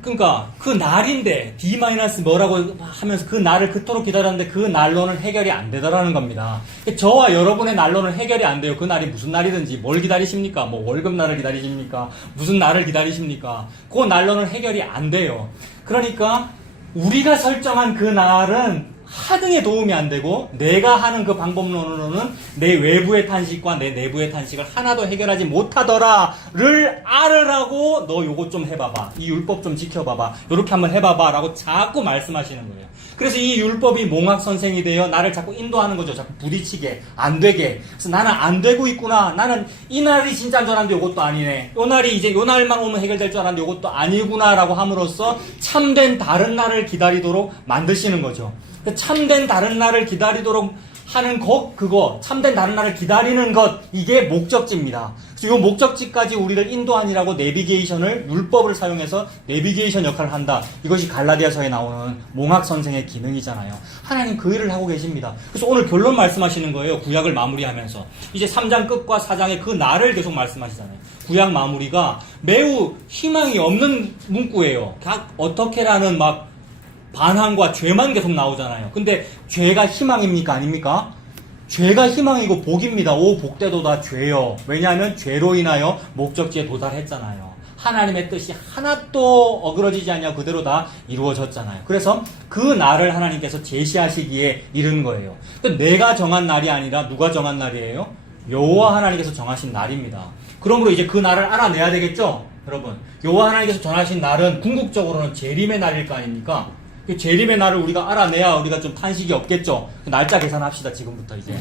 그러니까 그 날인데 D- 뭐라고 하면서 그 날을 그토록 기다렸는데 그 날로는 해결이 안 되더라는 겁니다. 저와 여러분의 날로는 해결이 안 돼요. 그 날이 무슨 날이든지 뭘 기다리십니까? 월급날을 기다리십니까? 무슨 날을 기다리십니까? 그 날로는 해결이 안 돼요. 그러니까 우리가 설정한 그 날은 하등에 도움이 안 되고 내가 하는 그 방법론으로는 내 외부의 탄식과 내 내부의 탄식을 하나도 해결하지 못하더라를 알으라고 너 요것 좀 해봐봐. 이 율법 좀 지켜봐봐. 요렇게 한번 해봐봐 라고 자꾸 말씀하시는 거예요. 그래서 이 율법이 몽학 선생이 되어 나를 자꾸 인도하는 거죠. 자꾸 부딪히게, 안 되게. 그래서 나는 안 되고 있구나. 나는 이 날이 진짜인 줄 알았는데 요것도 아니네. 요 날이 이제 요 날만 오면 해결될 줄 알았는데 요것도 아니구나 라고 함으로써 참된 다른 날을 기다리도록 만드시는 거죠. 참된 다른 날을 기다리도록 하는 그거, 참된 다른 날을 기다리는 것, 이게 목적지입니다. 그래서 이 목적지까지 우리를 인도하니라고 내비게이션을, 율법을 사용해서 내비게이션 역할을 한다. 이것이 갈라디아서에 나오는 몽학 선생의 기능이잖아요. 하나님 그 일을 하고 계십니다. 그래서 오늘 결론 말씀하시는 거예요. 구약을 마무리하면서. 이제 3장 끝과 4장의 그 날을 계속 말씀하시잖아요. 구약 마무리가 매우 희망이 없는 문구예요. 어떻게라는 막 반항과 죄만 계속 나오잖아요. 근데 죄가 희망입니까? 아닙니까? 죄가 희망이고 복입니다. 오 복되도다 죄여. 왜냐하면 죄로 인하여 목적지에 도달했잖아요. 하나님의 뜻이 하나도 어그러지지 않냐 그대로 다 이루어졌잖아요. 그래서 그 날을 하나님께서 제시하시기에 이른 거예요. 내가 정한 날이 아니라 누가 정한 날이에요? 여호와 하나님께서 정하신 날입니다. 그러므로 이제 그 날을 알아내야 되겠죠? 여러분, 여호와 하나님께서 정하신 날은 궁극적으로는 재림의 날일 거 아닙니까? 그 재림의 날을 우리가 알아내야 우리가 좀 탄식이 없겠죠. 날짜 계산합시다. 지금부터 이제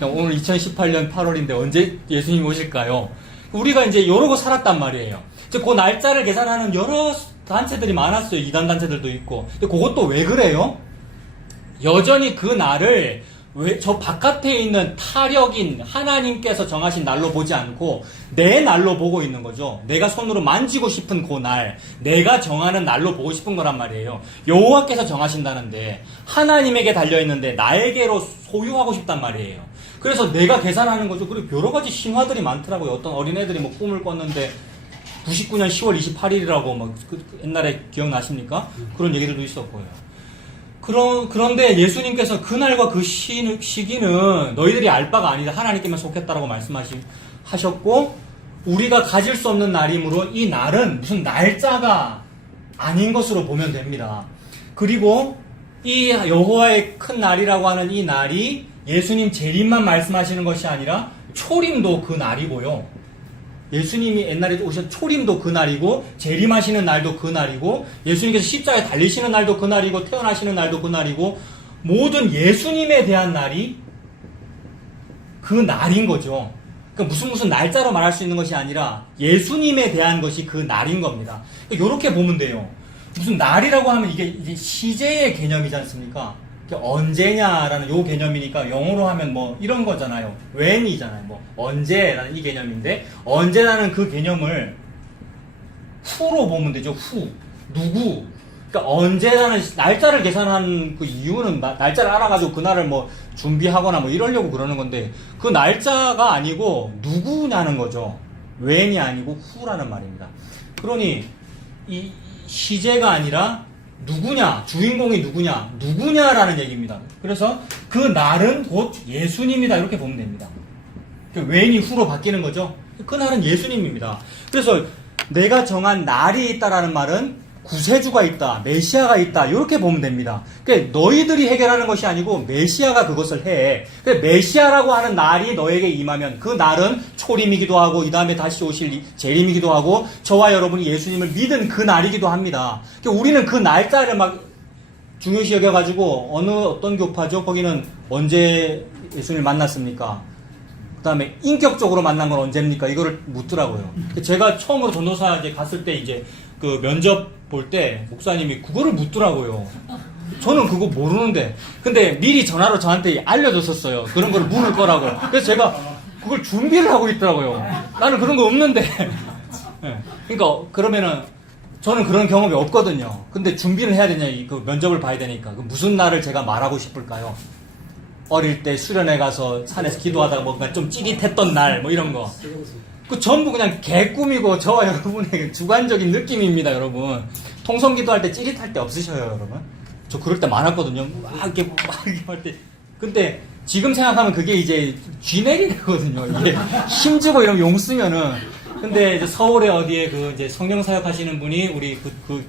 오늘 2018년 8월인데 언제 예수님 오실까요? 우리가 이제 이러고 살았단 말이에요. 그 날짜를 계산하는 여러 단체들이 많았어요. 이단 단체들도 있고. 근데 그것도 왜 그래요? 여전히 그 날을 저 바깥에 있는 타력인 하나님께서 정하신 날로 보지 않고 내 날로 보고 있는 거죠. 내가 손으로 만지고 싶은 그 날, 내가 정하는 날로 보고 싶은 거란 말이에요. 여호와께서 정하신다는데 하나님에게 달려있는데 나에게로 소유하고 싶단 말이에요. 그래서 내가 계산하는 거죠. 그리고 여러 가지 신화들이 많더라고요. 어떤 어린애들이 뭐 꿈을 꿨는데 99년 10월 28일이라고 막 옛날에 기억나십니까? 그런 얘기들도 있었고요. 그런데 예수님께서 그날과 그 시기는 너희들이 알 바가 아니다. 하나님께만 속했다라고 말씀하셨고, 우리가 가질 수 없는 날이므로 이 날은 무슨 날짜가 아닌 것으로 보면 됩니다. 그리고 이 여호와의 큰 날이라고 하는 이 날이 예수님 재림만 말씀하시는 것이 아니라 초림도 그 날이고요. 예수님이 옛날에 오신 초림도 그 날이고 재림하시는 날도 그 날이고 예수님께서 십자가에 달리시는 날도 그 날이고 태어나시는 날도 그 날이고 모든 예수님에 대한 날이 그 날인 거죠. 그러니까 무슨 날짜로 말할 수 있는 것이 아니라 예수님에 대한 것이 그 날인 겁니다. 이렇게 보면 돼요. 무슨 날이라고 하면 이게 시제의 개념이지 않습니까? 언제냐라는 요 개념이니까 영어로 하면 뭐 이런 거잖아요. when이잖아요. 뭐 언제라는 이 개념인데 언제라는 그 개념을 who로 보면 되죠. who, 누구. 그러니까 언제라는 날짜를 계산한 그 이유는 날짜를 알아가지고 그날을 뭐 준비하거나 뭐 이러려고 그러는 건데 그 날짜가 아니고 누구냐는 거죠. when이 아니고 who라는 말입니다. 그러니 이 시제가 아니라 누구냐, 주인공이 누구냐라는 얘기입니다. 그래서 그 날은 곧 예수님이다 이렇게 보면 됩니다. when이 who로 바뀌는 거죠. 그 날은 예수님입니다. 그래서 내가 정한 날이 있다라는 말은 구세주가 있다, 메시아가 있다 이렇게 보면 됩니다. 그러니까 너희들이 해결하는 것이 아니고 메시아가 그것을 해. 그러니까 메시아라고 하는 날이 너에게 임하면 그 날은 초림이기도 하고 이 다음에 다시 오실 재림이기도 하고 저와 여러분이 예수님을 믿은 그 날이기도 합니다. 그러니까 우리는 그 날짜를 막 중요시 여겨가지고 어떤 교파죠? 거기는 언제 예수님을 만났습니까? 그 다음에 인격적으로 만난 건 언제입니까? 이거를 묻더라고요. 제가 처음으로 전도사 이제 갔을 때 이제 그 면접 볼 때 목사님이 그거를 묻더라고요. 저는 그거 모르는데. 근데 미리 전화로 저한테 알려줬었어요. 그런 걸 물을 거라고. 그래서 제가 그걸 준비를 하고 있더라고요. 나는 그런 거 없는데. 네. 그러니까 그러면은 저는 그런 경험이 없거든요. 근데 준비를 해야 되냐, 그 면접을 봐야 되니까. 그 무슨 날을 제가 말하고 싶을까요? 어릴 때 수련회 가서 산에서 기도하다가 뭔가 좀 찌릿했던 날, 뭐 이런 거. 그 전부 그냥 개꿈이고 저와 여러분의 주관적인 느낌입니다, 여러분. 통성기도 할 때 찌릿할 때 없으셔요, 여러분? 저 그럴 때 많았거든요. 막 이렇게 할 때. 근데 지금 생각하면 그게 이제 쥐내리거든요. 이게 힘주고 이러면 용 쓰면은. 근데 이제 서울에 어디에 그 이제 성령 사역 하시는 분이 우리 그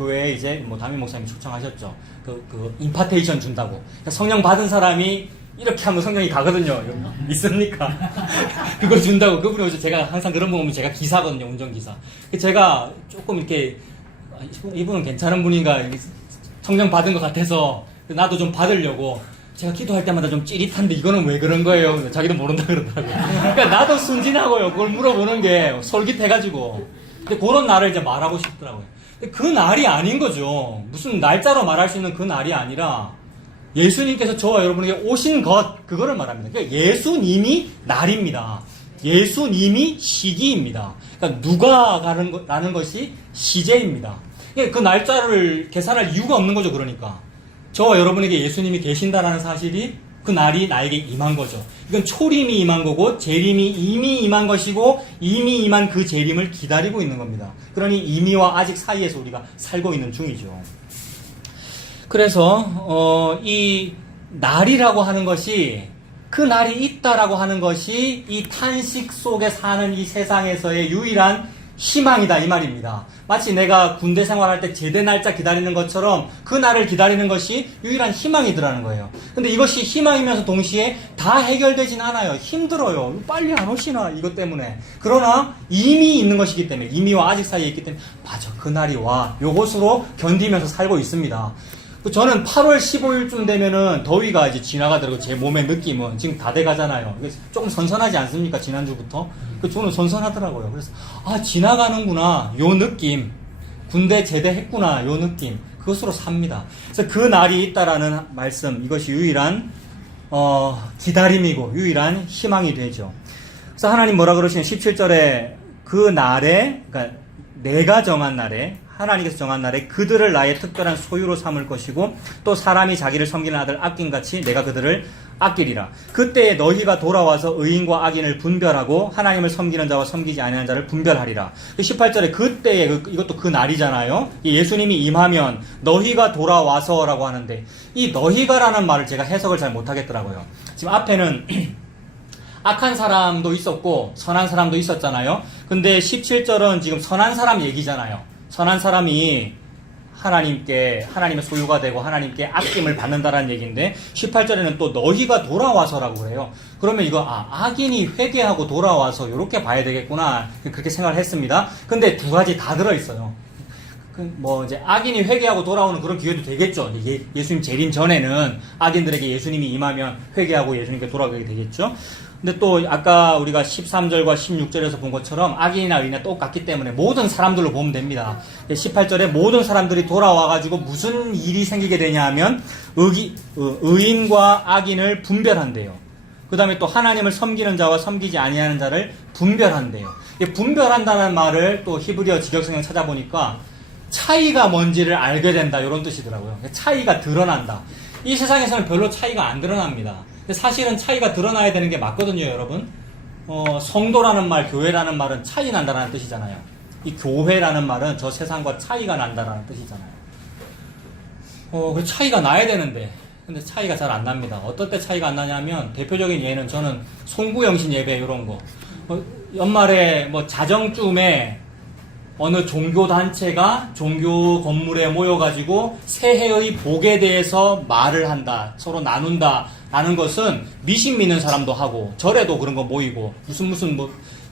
교회에 이제 뭐 담임 목사님이 초청하셨죠. 그 임파테이션 준다고. 그러니까 성령 받은 사람이 이렇게 하면 성령이 가거든요. 있습니까? 그걸 준다고. 그분이 오죠. 제가 항상 그런 분 보면 제가 기사거든요. 운전기사. 제가 조금 이렇게, 이분은 괜찮은 분인가, 성령 받은 것 같아서 나도 좀 받으려고 제가 기도할 때마다 좀 찌릿한데 이거는 왜 그런 거예요? 자기도 모른다 그러더라고요. 그러니까 나도 순진하고요. 그걸 물어보는 게 솔깃해가지고. 근데 그런 날을 이제 말하고 싶더라고요. 근데 그 날이 아닌 거죠. 무슨 날짜로 말할 수 있는 그 날이 아니라 예수님께서 저와 여러분에게 오신 것, 그거를 말합니다. 그러니까 예수님이 날입니다. 예수님이 시기입니다. 그러니까 누가 라는 것이 시제입니다. 그 날짜를 계산할 이유가 없는 거죠. 그러니까 저와 여러분에게 예수님이 계신다라는 사실이 그 날이 나에게 임한 거죠. 이건 초림이 임한 거고 재림이 이미 임한 것이고 이미 임한 그 재림을 기다리고 있는 겁니다. 그러니 이미와 아직 사이에서 우리가 살고 있는 중이죠. 그래서 이 날이라고 하는 것이 그 날이 있다라고 하는 것이 이 탄식 속에 사는 이 세상에서의 유일한 희망이다 이 말입니다. 마치 내가 군대 생활할 때 제대 날짜 기다리는 것처럼 그 날을 기다리는 것이 유일한 희망이더라는 거예요. 근데 이것이 희망이면서 동시에 다 해결되진 않아요. 힘들어요. 빨리 안 오시나 이것 때문에. 그러나 이미 있는 것이기 때문에 이미와 아직 사이에 있기 때문에 맞아 그 날이 와. 요것으로 견디면서 살고 있습니다. 저는 8월 15일쯤 되면은 더위가 이제 지나가더라고요. 제 몸의 느낌은. 지금 다 돼가잖아요. 조금 선선하지 않습니까? 지난주부터. 저는 선선하더라고요. 그래서, 지나가는구나. 요 느낌. 군대 제대했구나. 요 느낌. 그것으로 삽니다. 그래서 그 날이 있다라는 말씀. 이것이 유일한, 기다림이고, 유일한 희망이 되죠. 그래서 하나님 뭐라 그러시냐면 17절에 그 날에, 그러니까 내가 정한 날에, 하나님께서 정한 날에 그들을 나의 특별한 소유로 삼을 것이고 또 사람이 자기를 섬기는 아들 아낀같이 내가 그들을 아끼리라. 그때에 너희가 돌아와서 의인과 악인을 분별하고 하나님을 섬기는 자와 섬기지 아니하는 자를 분별하리라. 18절에 그때에 이것도 그 날이잖아요. 예수님이 임하면 너희가 돌아와서라고 하는데 이 너희가라는 말을 제가 해석을 잘 못하겠더라고요. 지금 앞에는 악한 사람도 있었고 선한 사람도 있었잖아요. 근데 17절은 지금 선한 사람 얘기잖아요. 선한 사람이 하나님의 소유가 되고 하나님께 아낌을 받는다라는 얘기인데 18절에는 또 너희가 돌아와서라고 그래요. 그러면 이거 악인이 회개하고 돌아와서 이렇게 봐야 되겠구나 그렇게 생각을 했습니다. 근데 두 가지 다 들어있어요. 이제 악인이 회개하고 돌아오는 그런 기회도 되겠죠. 예수님 재림 전에는 악인들에게 예수님이 임하면 회개하고 예수님께 돌아가게 되겠죠. 근데 또 아까 우리가 13절과 16절에서 본 것처럼 악인이나 의인이 똑같기 때문에 모든 사람들로 보면 됩니다. 18절에 모든 사람들이 돌아와가지고 무슨 일이 생기게 되냐 하면 의인과 악인을 분별한대요. 그 다음에 또 하나님을 섬기는 자와 섬기지 아니하는 자를 분별한대요. 분별한다는 말을 또 히브리어 직역성경 찾아보니까 차이가 뭔지를 알게 된다 이런 뜻이더라고요. 차이가 드러난다. 이 세상에서는 별로 차이가 안 드러납니다. 사실은 차이가 드러나야 되는 게 맞거든요, 여러분. 성도라는 말, 교회라는 말은 차이 난다라는 뜻이잖아요. 이 교회라는 말은 저 세상과 차이가 난다라는 뜻이잖아요. 그 차이가 나야 되는데, 근데 차이가 잘 안 납니다. 어떨 때 차이가 안 나냐면, 대표적인 예는 저는 송구영신 예배 이런 거. 연말에 자정쯤에 어느 종교단체가 종교 건물에 모여가지고 새해의 복에 대해서 말을 한다, 서로 나눈다, 라는 것은 미신 믿는 사람도 하고, 절에도 그런 거 모이고,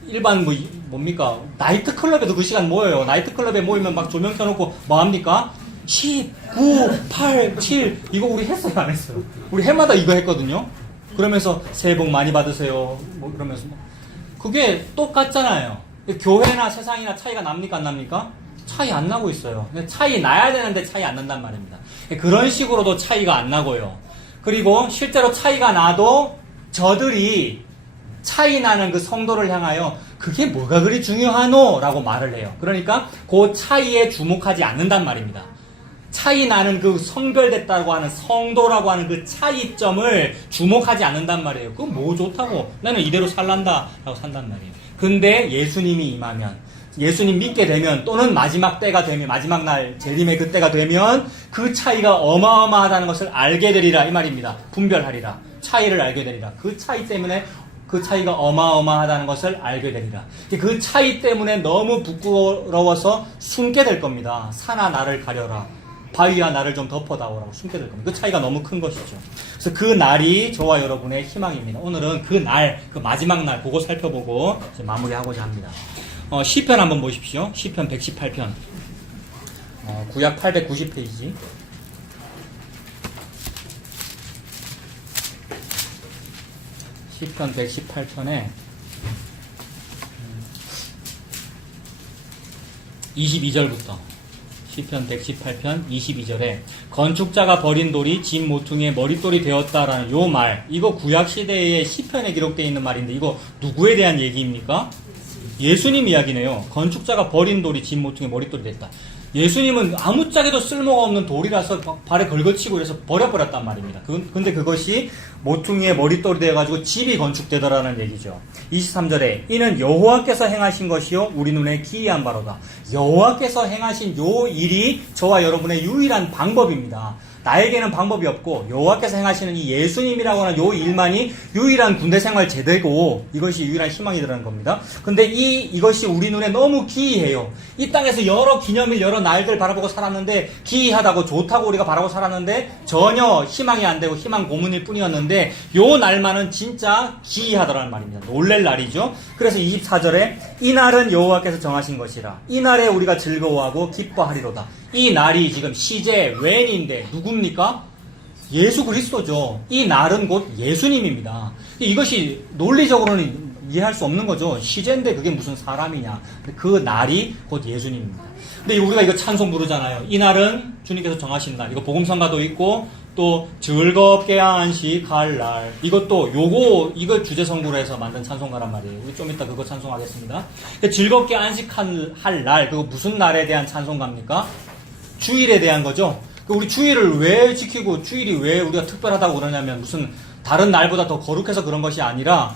일반 뭡니까? 나이트클럽에도 그 시간 모여요. 나이트클럽에 모이면 막 조명 켜놓고 뭐 합니까? 10, 9, 8, 7, 이거 우리 했어요, 안 했어요? 우리 해마다 이거 했거든요? 그러면서 새해 복 많이 받으세요. 그러면서. 그게 똑같잖아요. 교회나 세상이나 차이가 납니까 안 납니까? 차이 안 나고 있어요. 차이 나야 되는데 차이 안 난단 말입니다. 그런 식으로도 차이가 안 나고요. 그리고 실제로 차이가 나도 저들이 차이 나는 그 성도를 향하여 그게 뭐가 그리 중요하노? 라고 말을 해요. 그러니까 그 차이에 주목하지 않는단 말입니다. 차이 나는 그 성별됐다고 하는 성도라고 하는 그 차이점을 주목하지 않는단 말이에요. 그거 뭐 좋다고 나는 이대로 살란다 라고 산단 말이에요. 근데 예수님이 임하면, 예수님 믿게 되면, 또는 마지막 때가 되면, 마지막 날 재림의 그때가 되면 그 차이가 어마어마하다는 것을 알게 되리라 이 말입니다. 분별하리라. 차이를 알게 되리라. 그 차이 때문에 그 차이가 어마어마하다는 것을 알게 되리라. 그 차이 때문에 너무 부끄러워서 숨게 될 겁니다. 산아 나를 가려라. 바위야 나를 좀 덮어다오라고 숨게 될 겁니다. 그 차이가 너무 큰 것이죠. 그래서 그 날이 저와 여러분의 희망입니다. 오늘은 그 날, 그 마지막 날 그거 살펴보고 이제 마무리하고자 합니다. 시편 한번 보십시오. 시편 118편. 구약 890페이지. 시편 118편에 22절부터 시편 118편 22절에 건축자가 버린 돌이 진 모퉁이의 머릿돌이 되었다라는 요 말, 이거 구약 시대의 시편에 기록되어 있는 말인데 이거 누구에 대한 얘기입니까? 예수님 이야기네요. 건축자가 버린 돌이 진 모퉁이의 머릿돌이 됐다. 예수님은 아무짝에도 쓸모가 없는 돌이라서 발에 걸거치고 그래서 버려버렸단 말입니다. 근데 그것이 모퉁이의 머릿돌이 되어가지고 집이 건축되더라는 얘기죠. 23절에 이는 여호와께서 행하신 것이요 우리 눈에 기이한 바로다. 여호와께서 행하신 요 일이 저와 여러분의 유일한 방법입니다. 나에게는 방법이 없고 여호와께서 행하시는 이 예수님이라고 하는 요 일만이 유일한 군대 생활 제대고 이것이 유일한 희망이라는 겁니다. 근데 이것이 우리 눈에 너무 기이해요. 이 땅에서 여러 기념일, 여러 날들 바라보고 살았는데 기이하다고 좋다고 우리가 바라고 살았는데 전혀 희망이 안 되고 희망 고문일 뿐이었는데 요 날만은 진짜 기이하더라는 말입니다. 놀랄 날이죠. 그래서 24절에 이 날은 여호와께서 정하신 것이라. 이 날에 우리가 즐거워하고 기뻐하리로다. 이 날이 지금 시제 웬인데 누굽니까? 예수 그리스도죠. 이 날은 곧 예수님입니다. 이것이 논리적으로는 이해할 수 없는 거죠. 시제인데 그게 무슨 사람이냐. 그 날이 곧 예수님입니다. 근데 우리가 이거 찬송 부르잖아요. 이 날은 주님께서 정하신 날. 이거 복음성가도 있고 또 즐겁게 안식할 날. 이것도 이거 주제 성구로 해서 만든 찬송가란 말이에요. 우리 좀 이따 그거 찬송하겠습니다. 즐겁게 안식할 날. 그거 무슨 날에 대한 찬송가입니까? 주일에 대한 거죠. 우리 주일을 왜 지키고 주일이 왜 우리가 특별하다고 그러냐면 무슨 다른 날보다 더 거룩해서 그런 것이 아니라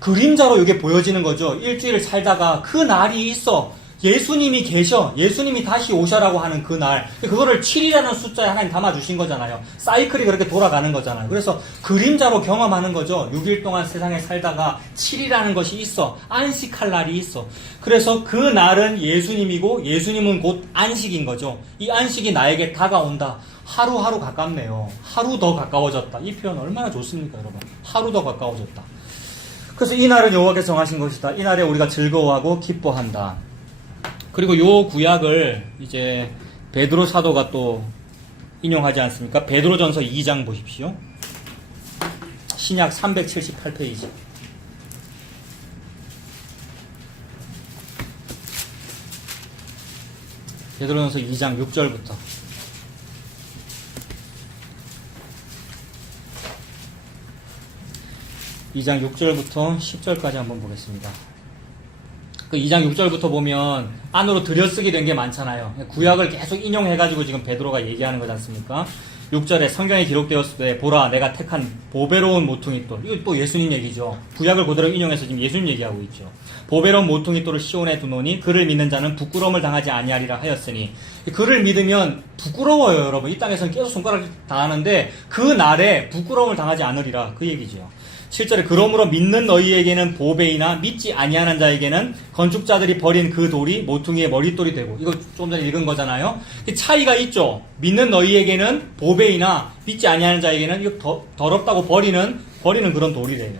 그림자로 이게 보여지는 거죠. 일주일을 살다가 그 날이 있어. 예수님이 계셔. 예수님이 다시 오셔라고 하는 그 날. 그거를 7이라는 숫자에 하나님 담아주신 거잖아요. 사이클이 그렇게 돌아가는 거잖아요. 그래서 그림자로 경험하는 거죠. 6일 동안 세상에 살다가 7이라는 것이 있어. 안식할 날이 있어. 그래서 그 날은 예수님이고 예수님은 곧 안식인 거죠. 이 안식이 나에게 다가온다. 하루하루 가깝네요. 하루 더 가까워졌다. 이 표현 얼마나 좋습니까, 여러분? 하루 더 가까워졌다. 그래서 이 날은 여호와께서 정하신 것이다. 이 날에 우리가 즐거워하고 기뻐한다. 그리고 요 구약을 이제 베드로 사도가 또 인용하지 않습니까? 베드로전서 2장 보십시오. 신약 378페이지. 베드로전서 2장 6절부터. 2장 6절부터 10절까지 한번 보겠습니다. 그 2장 6절부터 보면 안으로 들여쓰기 된 게 많잖아요. 구약을 계속 인용해가지고 지금 베드로가 얘기하는 거지 않습니까? 6절에 성경에 기록되었을 때 보라 내가 택한 보배로운 모퉁이돌. 이거 또 예수님 얘기죠. 구약을 그대로 인용해서 지금 예수님 얘기하고 있죠. 보배로운 모퉁이돌을 시온에 두노니 그를 믿는 자는 부끄러움을 당하지 아니하리라 하였으니 그를 믿으면 부끄러워요, 여러분. 이 땅에서는 계속 손가락을 당하는데 그 날에 부끄러움을 당하지 않으리라 그 얘기죠. 7절에 그러므로 믿는 너희에게는 보배이나 믿지 아니하는 자에게는 건축자들이 버린 그 돌이 모퉁이의 머릿돌이 되고. 이거 조금 전에 읽은 거잖아요. 차이가 있죠. 믿는 너희에게는 보배이나 믿지 아니하는 자에게는 이거 더럽다고 버리는 그런 돌이래요.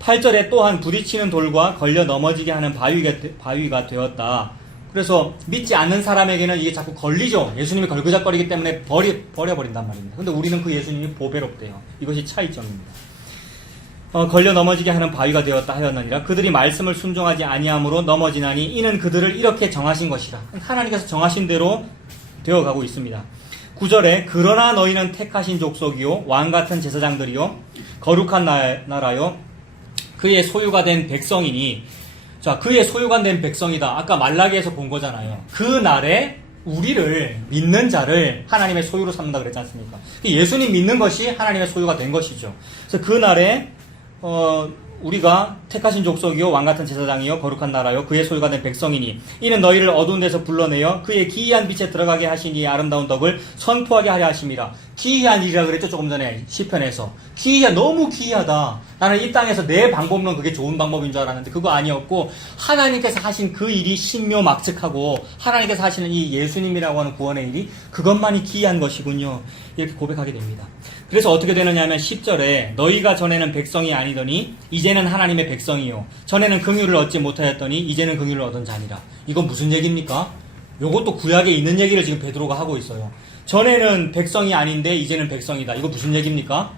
8절에 또한 부딪히는 돌과 걸려 넘어지게 하는 바위가 되었다. 그래서 믿지 않는 사람에게는 이게 자꾸 걸리죠. 예수님이 걸그작거리기 때문에 버려버린단 말입니다. 근데 우리는 그 예수님이 보배롭대요. 이것이 차이점입니다. 걸려 넘어지게 하는 바위가 되었다 하였느니라. 그들이 말씀을 순종하지 아니함으로 넘어지나니 이는 그들을 이렇게 정하신 것이라. 하나님께서 정하신 대로 되어가고 있습니다. 9절에 그러나 너희는 택하신 족속이요 왕같은 제사장들이요 거룩한 나라요 그의 소유가 된 백성이니. 자, 그의 소유가 된 백성이다. 아까 말라기에서 본 거잖아요. 그 날에 우리를 믿는 자를 하나님의 소유로 삼는다 그랬지 않습니까? 예수님 믿는 것이 하나님의 소유가 된 것이죠. 그래서 그 날에 우리가 택하신 족속이요 왕같은 제사장이요 거룩한 나라요 그의 소유가 된 백성이니 이는 너희를 어두운 데서 불러내어 그의 기이한 빛에 들어가게 하신 이의 아름다운 덕을 선포하게 하려 하심이라. 기이한 일이라 그랬죠, 조금 전에 시편에서. 너무 기이하다. 나는 이 땅에서 내 방법론 그게 좋은 방법인 줄 알았는데 그거 아니었고, 하나님께서 하신 그 일이 신묘막측하고 하나님께서 하시는 이 예수님이라고 하는 구원의 일이 그것만이 기이한 것이군요. 이렇게 고백하게 됩니다. 그래서 어떻게 되느냐 하면 10절에 너희가 전에는 백성이 아니더니 이제는 하나님의 백성이요 전에는 긍휼을 얻지 못하였더니 이제는 긍휼을 얻은 자니라. 이건 무슨 얘기입니까? 요것도 구약에 있는 얘기를 지금 베드로가 하고 있어요. 전에는 백성이 아닌데 이제는 백성이다. 이거 무슨 얘기입니까?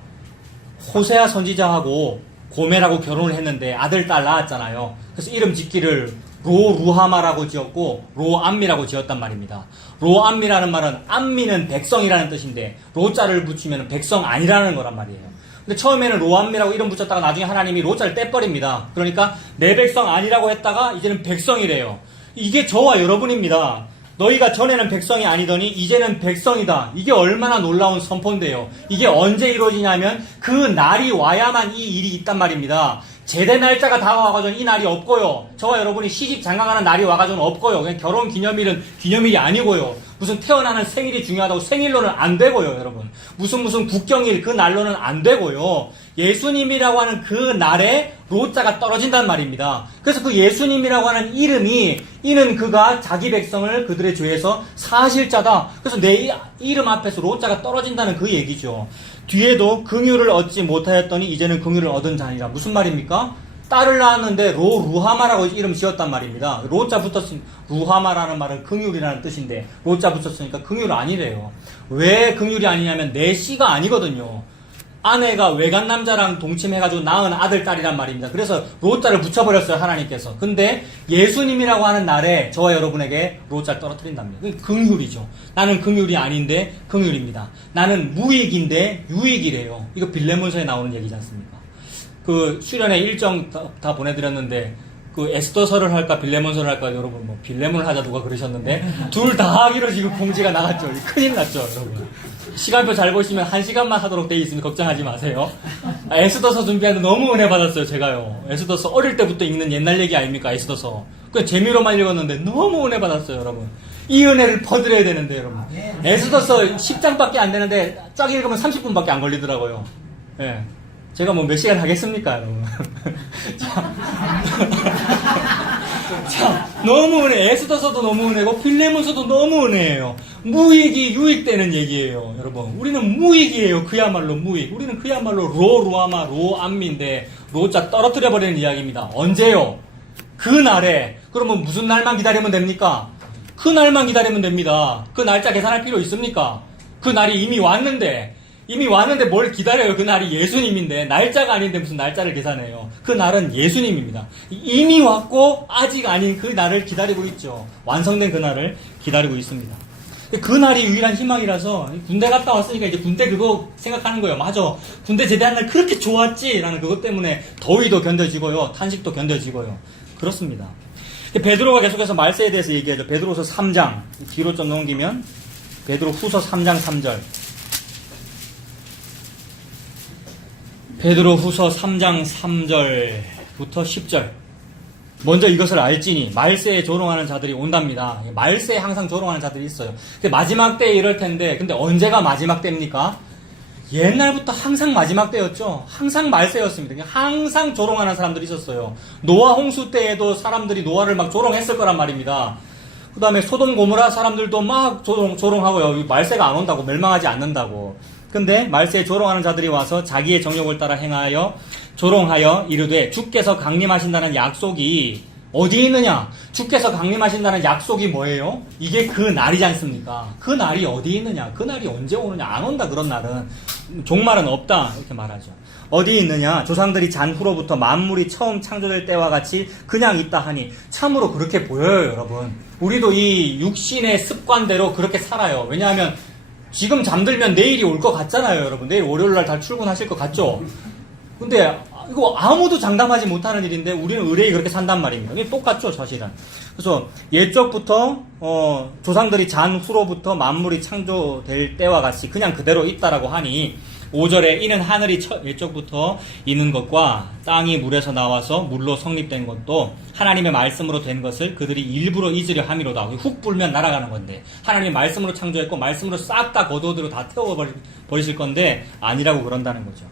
호세아 선지자하고 고멜하고 결혼을 했는데 아들 딸 낳았잖아요. 그래서 이름 짓기를 로루하마라고 지었고 로암미라고 지었단 말입니다. 로암미라는 말은 암미는 백성이라는 뜻인데 로자를 붙이면 백성 아니라는 거란 말이에요. 근데 처음에는 로암미라고 이름 붙였다가 나중에 하나님이 로자를 떼버립니다. 그러니까 내 백성 아니라고 했다가 이제는 백성이래요. 이게 저와 여러분입니다. 너희가 전에는 백성이 아니더니 이제는 백성이다. 이게 얼마나 놀라운 선포인데요. 이게 언제 이루어지냐면 그 날이 와야만 이 일이 있단 말입니다. 제대 날짜가 다가와가지고 이 날이 없고요. 저와 여러분이 시집 장가가는 날이 와가지고는 없고요. 그냥 결혼 기념일은 기념일이 아니고요. 무슨 태어나는 생일이 중요하다고 생일로는 안 되고요, 여러분. 무슨 국경일 그 날로는 안 되고요. 예수님이라고 하는 그 날에 로자가 떨어진단 말입니다. 그래서 그 예수님이라고 하는 이름이 이는 그가 자기 백성을 그들의 죄에서 사실 자다. 그래서 내 이름 앞에서 로자가 떨어진다는 그 얘기죠. 뒤에도 긍휼을 얻지 못하였더니 이제는 긍휼을 얻은 자니라. 무슨 말입니까? 딸을 낳았는데 로루하마라고 이름 지었단 말입니다. 로자 붙었으니 루하마라는 말은 긍휼이라는 뜻인데 로자 붙였으니까 긍휼 아니래요. 왜 긍휼이 아니냐면 내 씨가 아니거든요. 아내가 외간 남자랑 동침해가지고 낳은 아들, 딸이란 말입니다. 그래서 로자를 붙여버렸어요, 하나님께서. 근데 예수님이라고 하는 날에 저와 여러분에게 로자를 떨어뜨린답니다. 그게 긍휼이죠. 나는 긍휼이 아닌데 긍휼입니다. 나는 무익인데 유익이래요. 이거 빌레몬서에 나오는 얘기지 않습니까? 그 수련회 일정 다 보내드렸는데 그 에스더서를 할까 빌레몬서를 할까 여러분 뭐 빌레몬을 하자 누가 그러셨는데 둘 다 하기로 지금 공지가 나갔죠. 큰일 났죠, 여러분. 시간표 잘 보시면 1시간만 하도록 돼 있으니 걱정하지 마세요. 에스더서 준비하는데 너무 은혜 받았어요, 제가요. 에스더서 어릴 때부터 읽는 옛날 얘기 아닙니까, 에스더서. 그냥 재미로만 읽었는데 너무 은혜 받았어요, 여러분. 이 은혜를 퍼드려야 되는데, 여러분. 에스더서 10장밖에 안 되는데 쫙 읽으면 30분밖에 안 걸리더라고요. 예. 제가 뭐 몇 시간 하겠습니까, 여러분. 자, 너무 은혜. 에스더서도 너무 은혜고 빌레몬서도 너무 은혜예요. 무익이 유익되는 얘기예요, 여러분. 우리는 무익이에요. 그야말로 무익. 우리는 그야말로 로루아마 로암미인데 로자 떨어뜨려 버리는 이야기입니다. 언제요? 그 날에. 그러면 무슨 날만 기다리면 됩니까? 그 날만 기다리면 됩니다. 그 날짜 계산할 필요 있습니까? 그 날이 이미 왔는데 뭘 기다려요? 그 날이 예수님인데 날짜가 아닌데 무슨 날짜를 계산해요? 그 날은 예수님입니다. 이미 왔고 아직 아닌 그 날을 기다리고 있죠. 완성된 그 날을 기다리고 있습니다. 그 날이 유일한 희망이라서 군대 갔다 왔으니까 이제 군대 그거 생각하는 거예요. 맞아. 군대 제대한 날 그렇게 좋았지? 라는 그것 때문에 더위도 견뎌지고요. 탄식도 견뎌지고요. 그렇습니다. 베드로가 계속해서 말세에 대해서 얘기하죠. 베드로서 3장 뒤로 좀 넘기면 베드로 후서 3장 3절 베드로 후서 3장 3절부터 10절. 먼저 이것을 알지니 말세에 조롱하는 자들이 온답니다. 말세에 항상 조롱하는 자들이 있어요. 근데 마지막 때에 이럴 텐데, 근데 언제가 마지막 때입니까? 옛날부터 항상 마지막 때였죠. 항상 말세였습니다. 항상 조롱하는 사람들이 있었어요. 노아 홍수 때에도 사람들이 노아를 막 조롱했을 거란 말입니다. 그 다음에 소돔 고모라 사람들도 막 조롱하고요. 말세가 안 온다고, 멸망하지 않는다고. 근데 말세에 조롱하는 자들이 와서 자기의 정욕을 따라 행하여 조롱하여 이르되 주께서 강림하신다는 약속이 어디 있느냐? 주께서 강림하신다는 약속이 뭐예요? 이게 그 날이지 않습니까? 그 날이 어디 있느냐? 그 날이 언제 오느냐? 안 온다, 그런 날은. 종말은 없다, 이렇게 말하죠. 어디 있느냐? 조상들이 잔 후로부터 만물이 처음 창조될 때와 같이 그냥 있다 하니 참으로 그렇게 보여요, 여러분. 우리도 이 육신의 습관대로 그렇게 살아요. 왜냐하면 지금 잠들면 내일이 올 것 같잖아요, 여러분. 내일 월요일날 다 출근하실 것 같죠? 근데 이거 아무도 장담하지 못하는 일인데 우리는 의뢰이 그렇게 산단 말입니다. 이게 똑같죠, 사실은. 그래서 옛적부터 조상들이 잔 후로부터 만물이 창조될 때와 같이 그냥 그대로 있다라고 하니 5절에 이는 하늘이 외쪽부터 있는 것과 땅이 물에서 나와서 물로 성립된 것도 하나님의 말씀으로 된 것을 그들이 일부러 잊으려 함이로다. 훅 불면 날아가는 건데 하나님이 말씀으로 창조했고 말씀으로 싹 다 겉옷으로 다 태워버리실 건데 아니라고 그런다는 거죠.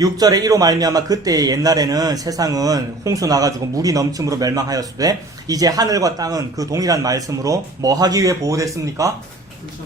6절에 이로 말미암아 그때 옛날에는 세상은 홍수 나가지고 물이 넘침으로 멸망하였으되 이제 하늘과 땅은 그 동일한 말씀으로 뭐 하기 위해 보호됐습니까?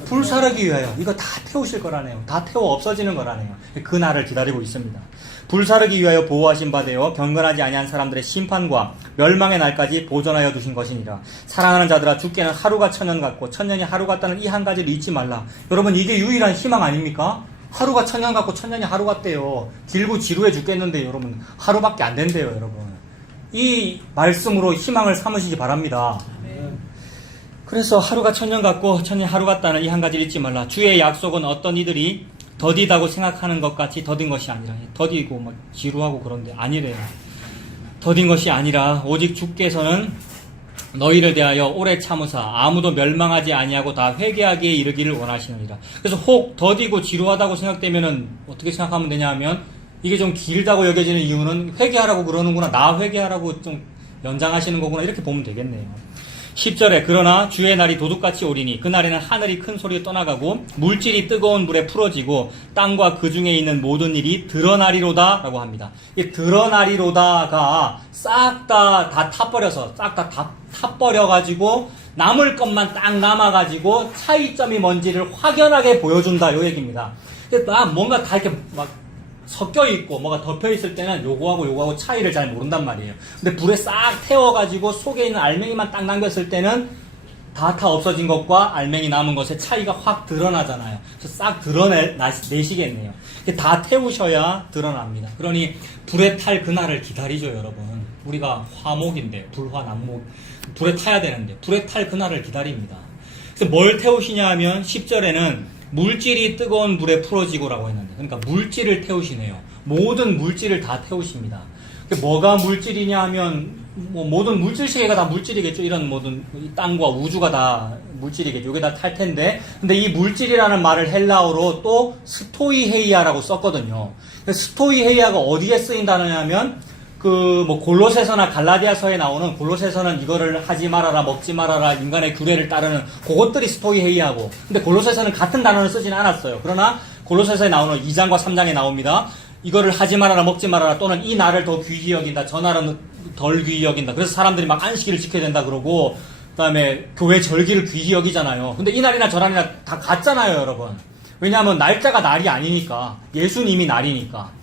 불사르기 위하여. 이거 다 태우실 거라네요. 다 태워 없어지는 거라네요. 그 날을 기다리고 있습니다. 불사르기 위하여 보호하신 바 되어 경건하지 아니한 사람들의 심판과 멸망의 날까지 보존하여 두신 것이니라. 사랑하는 자들아 죽게는 하루가 천년 같고 천년이 하루 같다는 이 한 가지를 잊지 말라. 여러분 이게 유일한 희망 아닙니까? 하루가 천년 같고 천년이 하루 같대요. 길고 지루해 죽겠는데 여러분 하루밖에 안 된대요. 여러분 이 말씀으로 희망을 삼으시기 바랍니다. 그래서 하루가 천년 같고 천년이 하루 같다는 이 한 가지를 잊지 말라. 주의 약속은 어떤 이들이 더디다고 생각하는 것 같이 더딘 것이 아니라, 더디고 막 지루하고 그런데 아니래요. 더딘 것이 아니라 오직 주께서는 너희를 대하여 오래 참으사 아무도 멸망하지 아니하고 다 회개하기에 이르기를 원하시느니라. 그래서 혹 더디고 지루하다고 생각되면은 어떻게 생각하면 되냐 하면 이게 좀 길다고 여겨지는 이유는 회개하라고 그러는구나, 나 회개하라고 좀 연장하시는 거구나, 이렇게 보면 되겠네요. 10절에 그러나 주의 날이 도둑같이 오리니 그날에는 하늘이 큰 소리로 떠나가고 물질이 뜨거운 불에 풀어지고 땅과 그 중에 있는 모든 일이 드러나리로다 라고 합니다. 이 드러나리로다가 싹 다 타버려서 싹 다 타버려가지고 남을 것만 딱 남아가지고 차이점이 뭔지를 확연하게 보여준다 요 얘기입니다. 뭔가 다 이렇게 막 섞여있고 뭐가 덮여있을 때는 요거하고 차이를 잘 모른단 말이에요. 근데 불에 싹 태워가지고 속에 있는 알맹이만 딱 남겼을 때는 다 없어진 것과 알맹이 남은 것의 차이가 확 드러나잖아요. 그래서 싹 드러내시겠네요. 다 태우셔야 드러납니다. 그러니 불에 탈 그날을 기다리죠, 여러분. 우리가 화목인데 불화난목 불에 타야 되는데 불에 탈 그날을 기다립니다. 그래서 뭘 태우시냐 하면 10절에는 물질이 뜨거운 불에 풀어지고라고 했는데, 그러니까 물질을 태우시네요. 모든 물질을 다 태우십니다. 뭐가 물질이냐 하면 모든 물질 세계가 다 물질이겠죠. 이런 모든 땅과 우주가 다 물질이겠죠. 이게 다 탈 텐데, 근데 이 물질이라는 말을 헬라어로 또 스토이헤이아라고 썼거든요. 스토이헤이아가 어디에 쓰인다느냐 하면 골로새서나 갈라디아서에 나오는, 골로새서는 이거를 하지 말아라, 먹지 말아라, 인간의 규례를 따르는 그것들이 스토이헤이아고, 근데 골로새서는 같은 단어를 쓰지는 않았어요. 그러나 골로새서에 나오는 2장과 3장에 나옵니다. 이거를 하지 말아라, 먹지 말아라, 또는 이 날을 더 귀히 여긴다, 저 날은 덜 귀히 여긴다. 그래서 사람들이 막 안식일을 지켜야 된다 그러고, 그다음에 교회 절기를 귀히 여기잖아요. 근데 이 날이나 저 날이나 다 같잖아요, 여러분. 왜냐하면 날짜가 날이 아니니까, 예수님이 날이니까.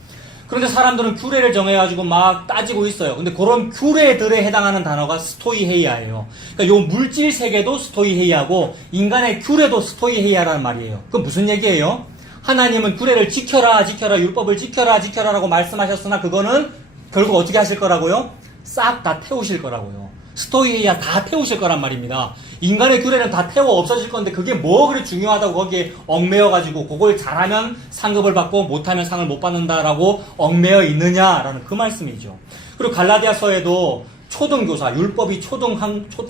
그런데 사람들은 규례를 정해가지고 막 따지고 있어요. 근데 그런 규례들에 해당하는 단어가 스토이헤이아예요. 그러니까 요 물질 세계도 스토이헤이아고 인간의 규례도 스토이헤이아라는 말이에요. 그건 무슨 얘기예요? 하나님은 규례를 지켜라, 율법을 지켜라라고 말씀하셨으나 그거는 결국 어떻게 하실 거라고요? 싹 다 태우실 거라고요. 스토이헤이아 다 태우실 거란 말입니다. 인간의 규례는 다 태워 없어질 건데 그게 뭐 그리 중요하다고 거기에 얽매여가지고 그걸 잘하면 상급을 받고 못하면 상을 못 받는다라고 얽매여 있느냐라는 그 말씀이죠. 그리고 갈라디아서에도 초등교사, 율법이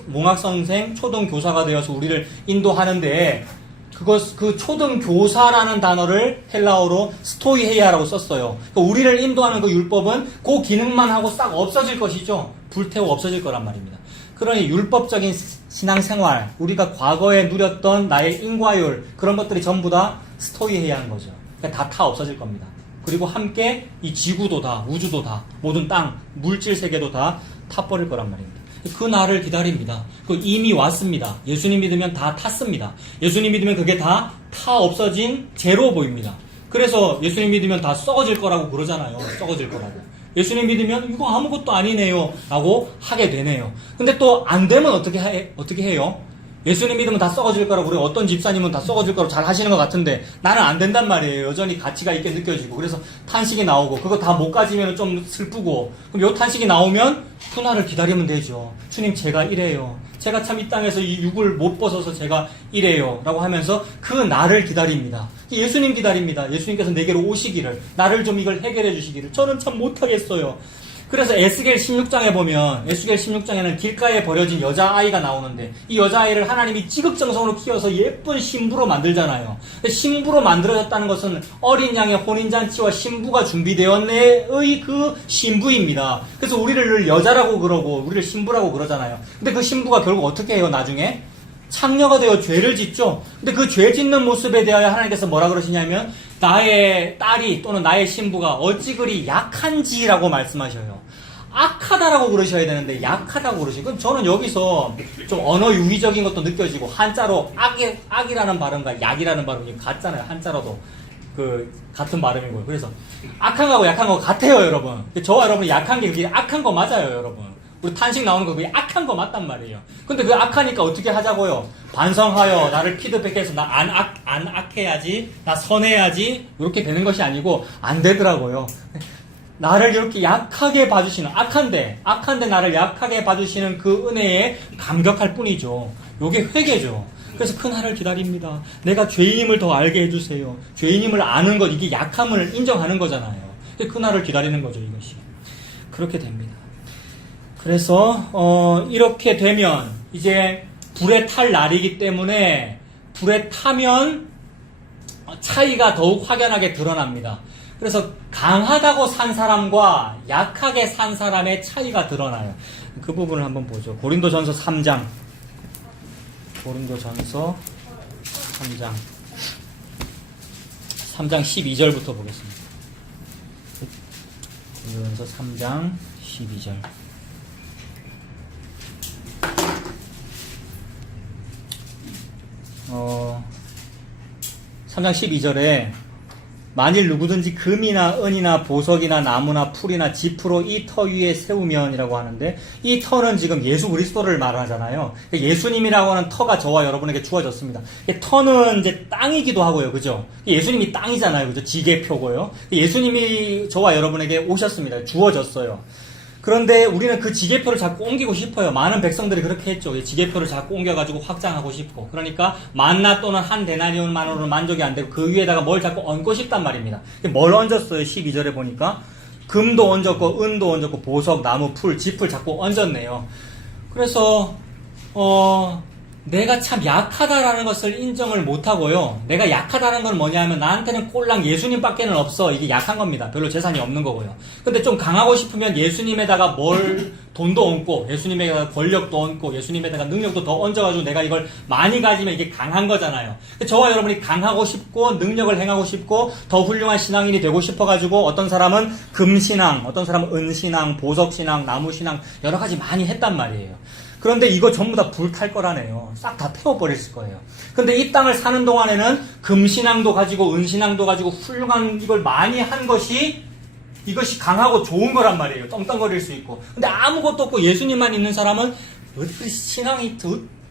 몽학선생 초등교사가 되어서 우리를 인도하는데 그 초등교사라는 단어를 헬라어로 스토이헤이아라고 썼어요. 그러니까 우리를 인도하는 그 율법은 그 기능만 하고 싹 없어질 것이죠. 불태워 없어질 거란 말입니다. 그러니 율법적인 신앙생활, 우리가 과거에 누렸던 나의 인과율, 그런 것들이 전부 다 스토이헤이아인 거죠. 그러니까 다 없어질 겁니다. 그리고 함께 이 지구도 다, 우주도 다, 모든 땅, 물질 세계도 다 타버릴 거란 말입니다. 그 날을 기다립니다. 이미 왔습니다. 예수님 믿으면 다 탔습니다. 예수님 믿으면 그게 다 없어진 제로 보입니다. 그래서 예수님 믿으면 다 썩어질 거라고 그러잖아요. 썩어질 거라고. 예수님 믿으면 이거 아무것도 아니네요 라고 하게 되네요. 근데 또 안 되면 어떻게 해요? 예수님 믿으면 다 썩어질 거라고, 우리 어떤 집사님은 다 썩어질 거라고 잘 하시는 것 같은데 나는 안 된단 말이에요. 여전히 가치가 있게 느껴지고, 그래서 탄식이 나오고, 그거 다 못 가지면 좀 슬프고, 그럼 요 탄식이 나오면 그날을 기다리면 되죠. 주님, 제가 이래요. 제가 참 이 땅에서 이 육을 못 벗어서 제가 이래요 라고 하면서 그 날을 기다립니다. 예수님 기다립니다. 예수님께서 내게로 오시기를, 나를 좀 이걸 해결해 주시기를. 저는 참 못하겠어요. 그래서 에스겔 16장에 보면 에스겔 16장에는 길가에 버려진 여자아이가 나오는데 이 여자아이를 하나님이 지극정성으로 키워서 예쁜 신부로 만들잖아요. 신부로 만들어졌다는 것은 어린 양의 혼인잔치와 신부가 준비되었네의 그 신부입니다. 그래서 우리를 늘 여자라고 그러고 우리를 신부라고 그러잖아요. 근데 그 신부가 결국 어떻게 해요? 나중에 창녀가 되어 죄를 짓죠. 근데 그 죄 짓는 모습에 대하여 하나님께서 뭐라 그러시냐면 나의 딸이 또는 나의 신부가 어찌 그리 약한지라고 말씀하셔요. 악하다라고 그러셔야 되는데 약하다고 그러시고, 그럼 저는 여기서 좀 언어 유희적인 것도 느껴지고 한자로 악이라는 발음과 약이라는 발음이 같잖아요. 한자로도 그 같은 발음이고요. 그래서 악한 거하고 약한 거 같아요, 여러분. 저와 여러분이 약한 게 그게 악한 거 맞아요, 여러분. 우리 탄식 나오는 거 그게 악한 거 맞단 말이에요. 근데 그 악하니까 어떻게 하자고요? 반성하여 나를 피드백해서 나 안 악해야지, 나 선해야지, 이렇게 되는 것이 아니고 안 되더라고요. 나를 이렇게 약하게 봐주시는, 악한데 나를 약하게 봐주시는 그 은혜에 감격할 뿐이죠. 요게 회개죠. 그래서 그날을 기다립니다. 내가 죄인임을 더 알게 해주세요. 죄인임을 아는 것, 이게 약함을 인정하는 거잖아요. 그날을 기다리는 거죠, 이것이. 그렇게 됩니다. 그래서 이렇게 되면 이제 불에 탈 날이기 때문에 불에 타면 차이가 더욱 확연하게 드러납니다. 그래서 강하다고 산 사람과 약하게 산 사람의 차이가 드러나요. 그 부분을 한번 보죠. 고린도전서 3장. 고린도전서 3장 12절부터 보겠습니다. 고린도전서 3장 12절. 3장 12절에 만일 누구든지 금이나 은이나 보석이나 나무나 풀이나 지프로 이 터 위에 세우면이라고 하는데, 이 터는 지금 예수 그리스도를 말하잖아요. 예수님이라고 하는 터가 저와 여러분에게 주어졌습니다. 터는 이제 땅이기도 하고요, 그죠? 예수님이 땅이잖아요, 그죠? 지계표고요. 예수님이 저와 여러분에게 오셨습니다. 주어졌어요. 그런데 우리는 그 지계표를 자꾸 옮기고 싶어요. 많은 백성들이 그렇게 했죠. 지계표를 자꾸 옮겨가지고 확장하고 싶고. 그러니까 만나 또는 한 데나리온만으로는 만족이 안 되고 그 위에다가 뭘 자꾸 얹고 싶단 말입니다. 뭘 얹었어요? 12절에 보니까 금도 얹었고 은도 얹었고 보석, 나무, 풀, 짚을 자꾸 얹었네요. 그래서 내가 참 약하다라는 것을 인정을 못하고요. 내가 약하다는 건 뭐냐면 나한테는 꼴랑 예수님밖에는 없어. 이게 약한 겁니다. 별로 재산이 없는 거고요. 근데 좀 강하고 싶으면 예수님에다가 돈도 얹고 예수님에다가 권력도 얹고 예수님에다가 능력도 더 얹어가지고 내가 이걸 많이 가지면 이게 강한 거잖아요. 저와 여러분이 강하고 싶고 능력을 행하고 싶고 더 훌륭한 신앙인이 되고 싶어가지고 어떤 사람은 금신앙, 어떤 사람은 은신앙, 보석신앙, 나무신앙 여러 가지 많이 했단 말이에요. 그런데 이거 전부 다 불탈 거라네요. 싹 다 태워버릴 거예요. 근데 이 땅을 사는 동안에는 금신앙도 가지고 은신앙도 가지고 훌륭한 이걸 많이 한 것이 이것이 강하고 좋은 거란 말이에요. 떵떵거릴 수 있고. 근데 아무것도 없고 예수님만 있는 사람은 어떻게 신앙이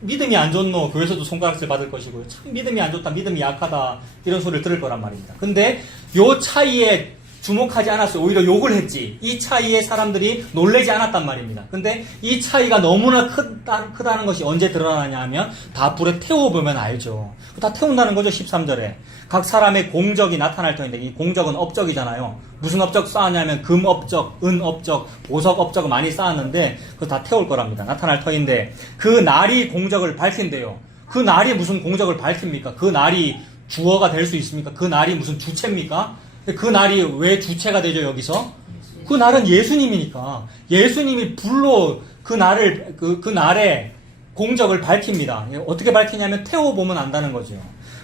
믿음이 안 좋노? 교회에서도 손가락질 받을 것이고요. 참 믿음이 안 좋다, 믿음이 약하다 이런 소리를 들을 거란 말입니다. 근데 요 차이에 주목하지 않았어요. 오히려 욕을 했지. 이 차이에 사람들이 놀라지 않았단 말입니다. 근데 이 차이가 너무나 크다는 것이 언제 드러나냐 하면 다 불에 태워보면 알죠. 다 태운다는 거죠. 13절에. 각 사람의 공적이 나타날 터인데 이 공적은 업적이잖아요. 무슨 업적 쌓았냐면 금 업적, 은 업적, 보석 업적을 많이 쌓았는데 그거 다 태울 거랍니다. 나타날 터인데 그 날이 공적을 밝힌대요. 그 날이 무슨 공적을 밝힙니까? 그 날이 주어가 될 수 있습니까? 그 날이 무슨 주체입니까? 그 날이 왜 주체가 되죠, 여기서? 그 날은 예수님이니까. 예수님이 불로 그 날에 공적을 밝힙니다. 어떻게 밝히냐면 태워보면 안다는 거죠.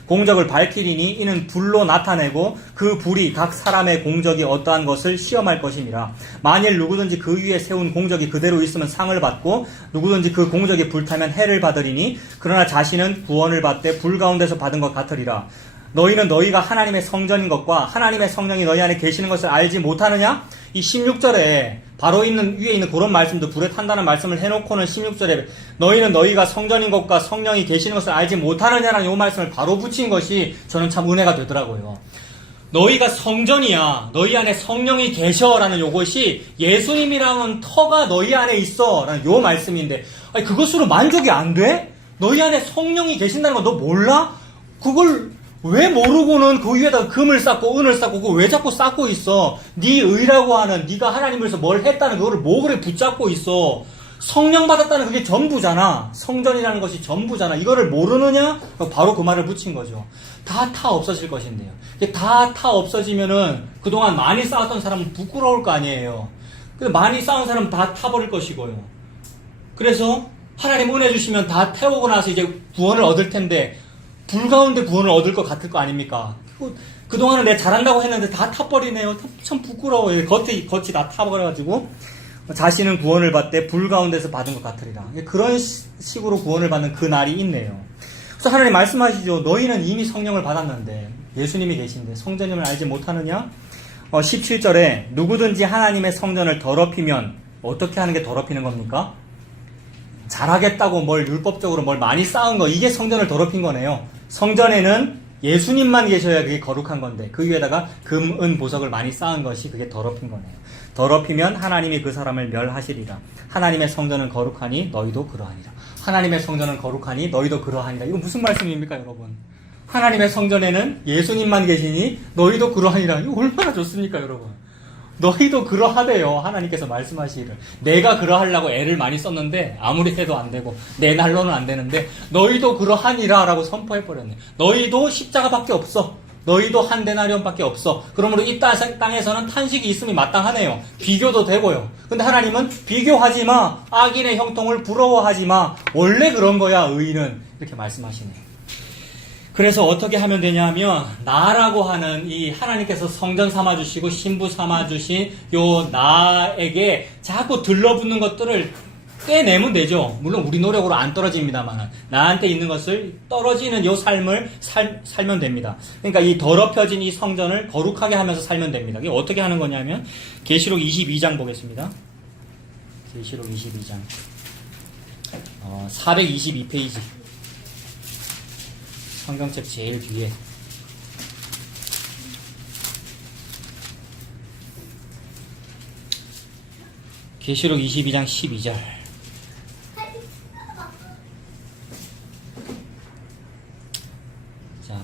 공적을 밝히리니 이는 불로 나타내고 그 불이 각 사람의 공적이 어떠한 것을 시험할 것이니라. 만일 누구든지 그 위에 세운 공적이 그대로 있으면 상을 받고 누구든지 그 공적이 불타면 해를 받으리니 그러나 자신은 구원을 받되 불 가운데서 받은 것 같으리라. 너희는 너희가 하나님의 성전인 것과 하나님의 성령이 너희 안에 계시는 것을 알지 못하느냐? 이 16절에 바로 위에 있는 그런 말씀도 불에 탄다는 말씀을 해놓고는 16절에 너희는 너희가 성전인 것과 성령이 계시는 것을 알지 못하느냐라는 이 말씀을 바로 붙인 것이 저는 참 은혜가 되더라고요. 너희가 성전이야. 너희 안에 성령이 계셔라는 요것이 예수님이라는 터가 너희 안에 있어 라는 요 말씀인데 그것으로 만족이 안 돼? 너희 안에 성령이 계신다는 거 너 몰라? 그걸 왜 모르고는 그 위에다가 금을 쌓고 은을 쌓고 그거 왜 자꾸 쌓고 있어? 네 의라고 하는 네가 하나님을 위해서 뭘 했다는 그거를 뭐 그래 붙잡고 있어? 성령 받았다는 그게 전부잖아. 성전이라는 것이 전부잖아. 이거를 모르느냐? 바로 그 말을 붙인 거죠. 다 타 없어질 것인데요. 다 타 없어지면은 그동안 많이 쌓았던 사람은 부끄러울 거 아니에요. 근데 많이 쌓은 사람은 다 타버릴 것이고요. 그래서 하나님 은혜 주시면 다 태우고 나서 이제 구원을 얻을 텐데 불 가운데 구원을 얻을 것 같을 거 아닙니까? 그동안은 내가 잘한다고 했는데 다 타버리네요. 참 부끄러워요. 겉이 다 타버려가지고 자신은 구원을 받되 불 가운데서 받은 것 같으리라. 그런 식으로 구원을 받는 그 날이 있네요. 그래서 하나님 말씀하시죠. 너희는 이미 성령을 받았는데 예수님이 계신데 성전임을 알지 못하느냐? 17절에 누구든지 하나님의 성전을 더럽히면 어떻게 하는 게 더럽히는 겁니까? 잘하겠다고 뭘 율법적으로 뭘 많이 쌓은 거 이게 성전을 더럽힌 거네요. 성전에는 예수님만 계셔야 그게 거룩한 건데 그 위에다가 금, 은, 보석을 많이 쌓은 것이 그게 더럽힌 거네요. 더럽히면 하나님이 그 사람을 멸하시리라. 하나님의 성전은 거룩하니 너희도 그러하니라. 하나님의 성전은 거룩하니 너희도 그러하니라. 이거 무슨 말씀입니까, 여러분? 하나님의 성전에는 예수님만 계시니 너희도 그러하니라. 이거 얼마나 좋습니까, 여러분? 너희도 그러하대요. 하나님께서 말씀하시기를. 내가 그러하려고 애를 많이 썼는데 아무리 해도 안 되고 내 날로는 안 되는데 너희도 그러하니라 라고 선포해버렸네. 너희도 십자가밖에 없어. 너희도 한 데나리온밖에 없어. 그러므로 이 땅에서는 탄식이 있음이 마땅하네요. 비교도 되고요. 근데 하나님은 비교하지 마. 악인의 형통을 부러워하지 마. 원래 그런 거야, 의인은. 이렇게 말씀하시네요. 그래서 어떻게 하면 되냐면 나라고 하는 이 하나님께서 성전 삼아주시고 신부 삼아주신 요 나에게 자꾸 들러붙는 것들을 떼내면 되죠. 물론 우리 노력으로 안 떨어집니다만 나한테 있는 것을 떨어지는 요 삶을 살면 됩니다. 그러니까 이 더럽혀진 이 성전을 거룩하게 하면서 살면 됩니다. 이게 어떻게 하는 거냐면 계시록 22장 보겠습니다. 계시록 22장 422페이지 성경책 제일 뒤에 계시록 22장 12절 자,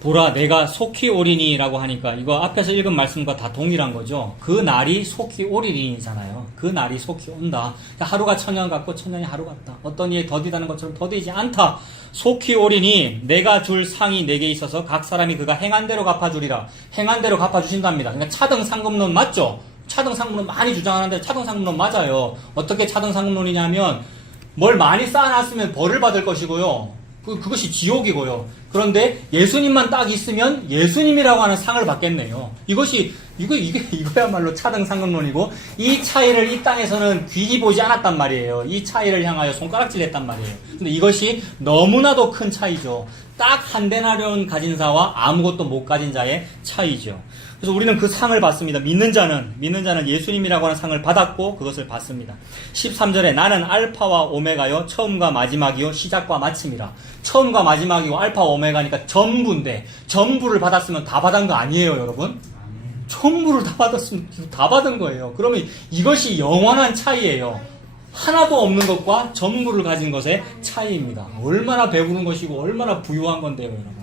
보라 내가 속히 오리니라고 하니까 이거 앞에서 읽은 말씀과 다 동일한 거죠. 그 날이 속히 오리니잖아요. 그 날이 속히 온다. 하루가 천년 같고 천년이 하루 같다. 어떤 이에 더디다는 것처럼 더디지 않다. 속히 오리니 내가 줄 상이 내게 있어서 각 사람이 그가 행한 대로 갚아주리라. 행한 대로 갚아주신답니다. 그러니까 차등상급론 맞죠? 차등상급론 많이 주장하는데 차등상급론 맞아요. 어떻게 차등상급론이냐면 뭘 많이 쌓아놨으면 벌을 받을 것이고요. 그것이 지옥이고요. 그런데 예수님만 딱 있으면 예수님이라고 하는 상을 받겠네요. 이거야말로 차등상급론이고 이 차이를 이 땅에서는 귀히 보지 않았단 말이에요. 이 차이를 향하여 손가락질 했단 말이에요. 근데 이것이 너무나도 큰 차이죠. 딱 한 데나리온 가진 자와 아무것도 못 가진 자의 차이죠. 그래서 우리는 그 상을 받습니다. 믿는 자는 예수님이라고 하는 상을 받았고 그것을 받습니다. 13절에 나는 알파와 오메가요 처음과 마지막이요 시작과 마침이라. 처음과 마지막이고 알파와 오메가니까 전부인데 전부를 받았으면 다 받은 거 아니에요, 여러분? 전부를 다 받았으면 다 받은 거예요. 그러면 이것이 영원한 차이예요. 하나도 없는 것과 전부를 가진 것의 차이입니다. 얼마나 배부른 것이고 얼마나 부유한 건데요, 여러분.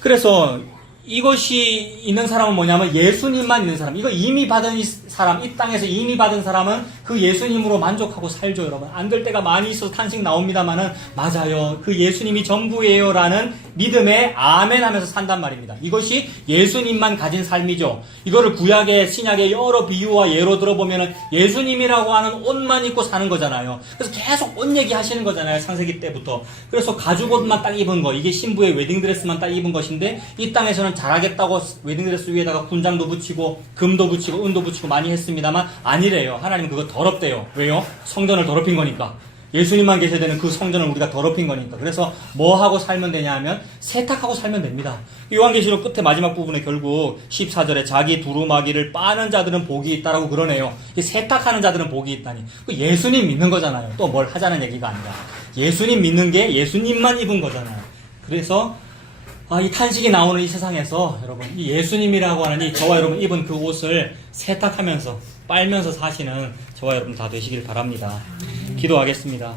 그래서 이것이 있는 사람은 뭐냐면 예수님만 있는 사람. 이거 이미 받은 사람, 이 땅에서 이미 받은 사람은 그 예수님으로 만족하고 살죠, 여러분. 안 될 때가 많이 있어서 탄식 나옵니다만은 맞아요. 그 예수님이 전부예요 라는 믿음에 아멘 하면서 산단 말입니다. 이것이 예수님만 가진 삶이죠. 이거를 구약의 신약의 여러 비유와 예로 들어보면은 예수님이라고 하는 옷만 입고 사는 거잖아요. 그래서 계속 옷 얘기 하시는 거잖아요. 창세기 때부터. 그래서 가죽 옷만 딱 입은 거, 이게 신부의 웨딩드레스만 딱 입은 것인데 이 땅에서는 잘하겠다고 웨딩드레스 위에다가 군장도 붙이고 금도 붙이고 은도 붙이고 많이 했습니다만 아니래요. 하나님 그거 더럽대요. 왜요? 성전을 더럽힌 거니까. 예수님만 계셔야 되는 그 성전을 우리가 더럽힌 거니까. 그래서 뭐 하고 살면 되냐 하면 세탁하고 살면 됩니다. 요한계시록 끝에 마지막 부분에 결국 14절에 자기 두루마기를 빠는 자들은 복이 있다라고 그러네요. 세탁하는 자들은 복이 있다니. 예수님 믿는 거잖아요. 또 뭘 하자는 얘기가 아니라. 예수님 믿는 게 예수님만 입은 거잖아요. 그래서 이 탄식이 나오는 이 세상에서 여러분 이 예수님이라고 하는 이 저와 여러분 입은 그 옷을 세탁하면서 빨면서 사시는 저와 여러분 다 되시길 바랍니다. 기도하겠습니다.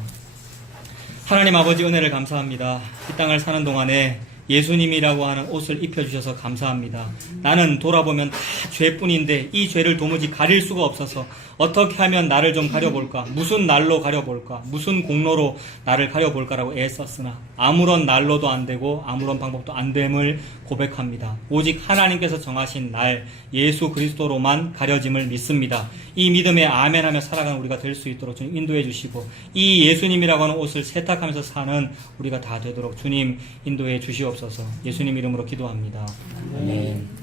하나님 아버지 은혜를 감사합니다. 이 땅을 사는 동안에 예수님이라고 하는 옷을 입혀주셔서 감사합니다. 나는 돌아보면 다 죄뿐인데 이 죄를 도무지 가릴 수가 없어서 어떻게 하면 나를 좀 가려볼까? 무슨 날로 가려볼까? 무슨 공로로 나를 가려볼까라고 애썼으나 아무런 날로도 안 되고 아무런 방법도 안 됨을 고백합니다. 오직 하나님께서 정하신 날 예수 그리스도로만 가려짐을 믿습니다. 이 믿음에 아멘하며 살아가는 우리가 될 수 있도록 주님 인도해 주시고 이 예수님이라고 하는 옷을 세탁하면서 사는 우리가 다 되도록 주님 인도해 주시옵소서. 예수님 이름으로 기도합니다. 아멘.